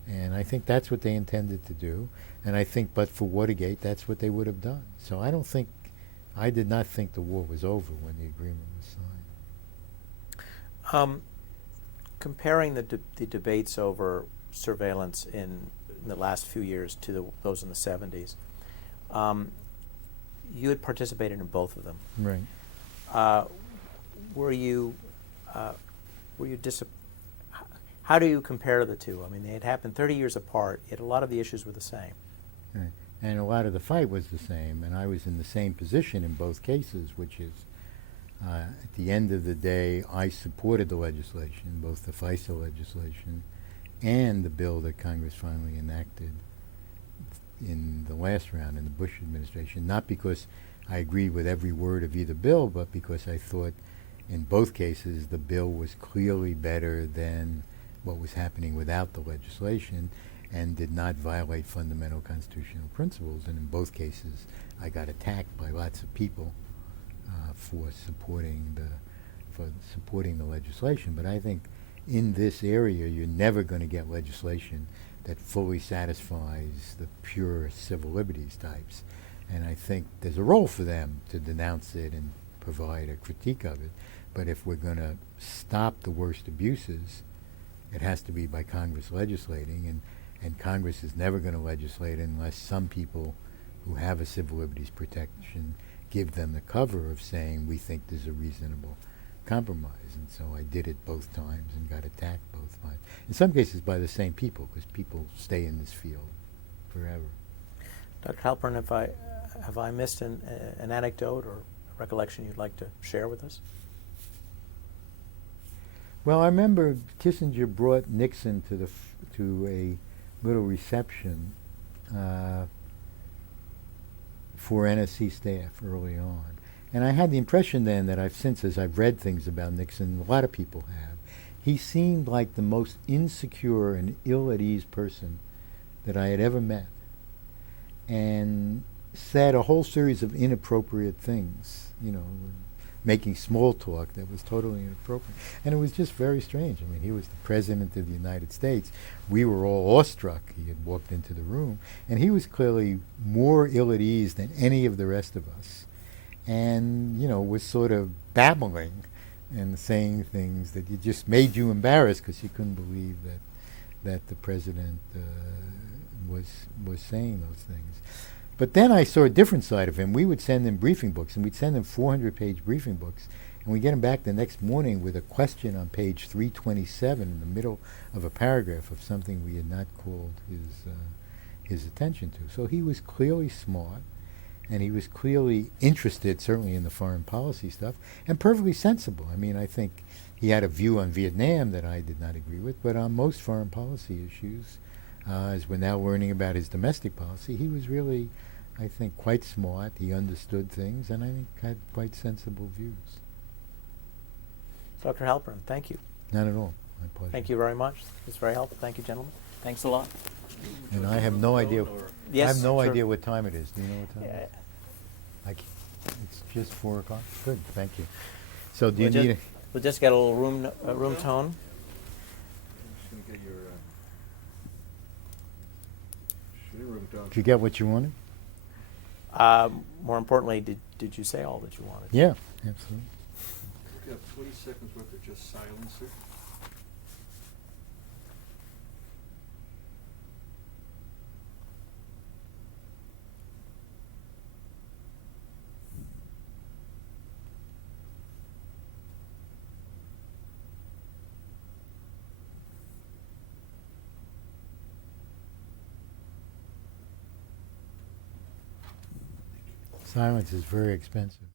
And I think that's what they intended to do. And I think, but for Watergate, that's what they would have done. So I did not think the war was over when the agreement was signed. Comparing the debates over surveillance in the last few years to those in the 70s, you had participated in both of them. Right. Were you how do you compare the two? I mean, they had happened 30 years apart, yet a lot of the issues were the same. Right. And a lot of the fight was the same, and I was in the same position in both cases, which is, at the end of the day, I supported the legislation, both the FISA legislation and the bill that Congress finally enacted in the last round in the Bush administration, not because I agreed with every word of either bill, but because I thought in both cases the bill was clearly better than what was happening without the legislation and did not violate fundamental constitutional principles. And in both cases I got attacked by lots of people for supporting the legislation. But I think in this area you're never going to get legislation that fully satisfies the pure civil liberties types. And I think there's a role for them to denounce it and provide a critique of it. But if we're going to stop the worst abuses, it has to be by Congress legislating, and Congress is never going to legislate unless some people who have a civil liberties protection give them the cover of saying we think there's a reasonable compromise. And so I did it both times and got attacked both times. In some cases by the same people, because people stay in this field forever. Dr. Halperin, have I missed an anecdote or recollection you'd like to share with us? Well, I remember Kissinger brought Nixon to a little reception for NSC staff early on. And I had the impression then that as I've read things about Nixon, a lot of people have, he seemed like the most insecure and ill-at-ease person that I had ever met, and said a whole series of inappropriate things, making small talk that was totally inappropriate. And it was just very strange. I mean, he was the President of the United States. We were all awestruck. He had walked into the room, and he was clearly more ill at ease than any of the rest of us. And, was sort of babbling and saying things that just made you embarrassed because you couldn't believe that the President was saying those things. But then I saw a different side of him. We would send him briefing books, and we'd send him 400-page briefing books, and we'd get him back the next morning with a question on page 327 in the middle of a paragraph of something we had not called his attention to. So he was clearly smart, and he was clearly interested, certainly in the foreign policy stuff, and perfectly sensible. I mean, I think he had a view on Vietnam that I did not agree with, but on most foreign policy issues, as we're now learning about his domestic policy, he was really, I think, quite smart. He understood things, and I think had quite sensible views. Dr. Halperin, thank you. Not at all. My pleasure. Thank you very much. It's very helpful. Thank you, gentlemen. Thanks a lot. And I have no idea. Yes, I have no sure. idea what time it is. Do you know what time Yeah. it is? It's just 4 o'clock. Good. Thank you. So do you We'll need? just, we'll just get a little room tone. I'm just gonna get your shooting room done. Did you get what you wanted? More importantly, did you say all that you wanted? Yeah, absolutely. We have 20 seconds worth of just silence, sir. Silence is very expensive.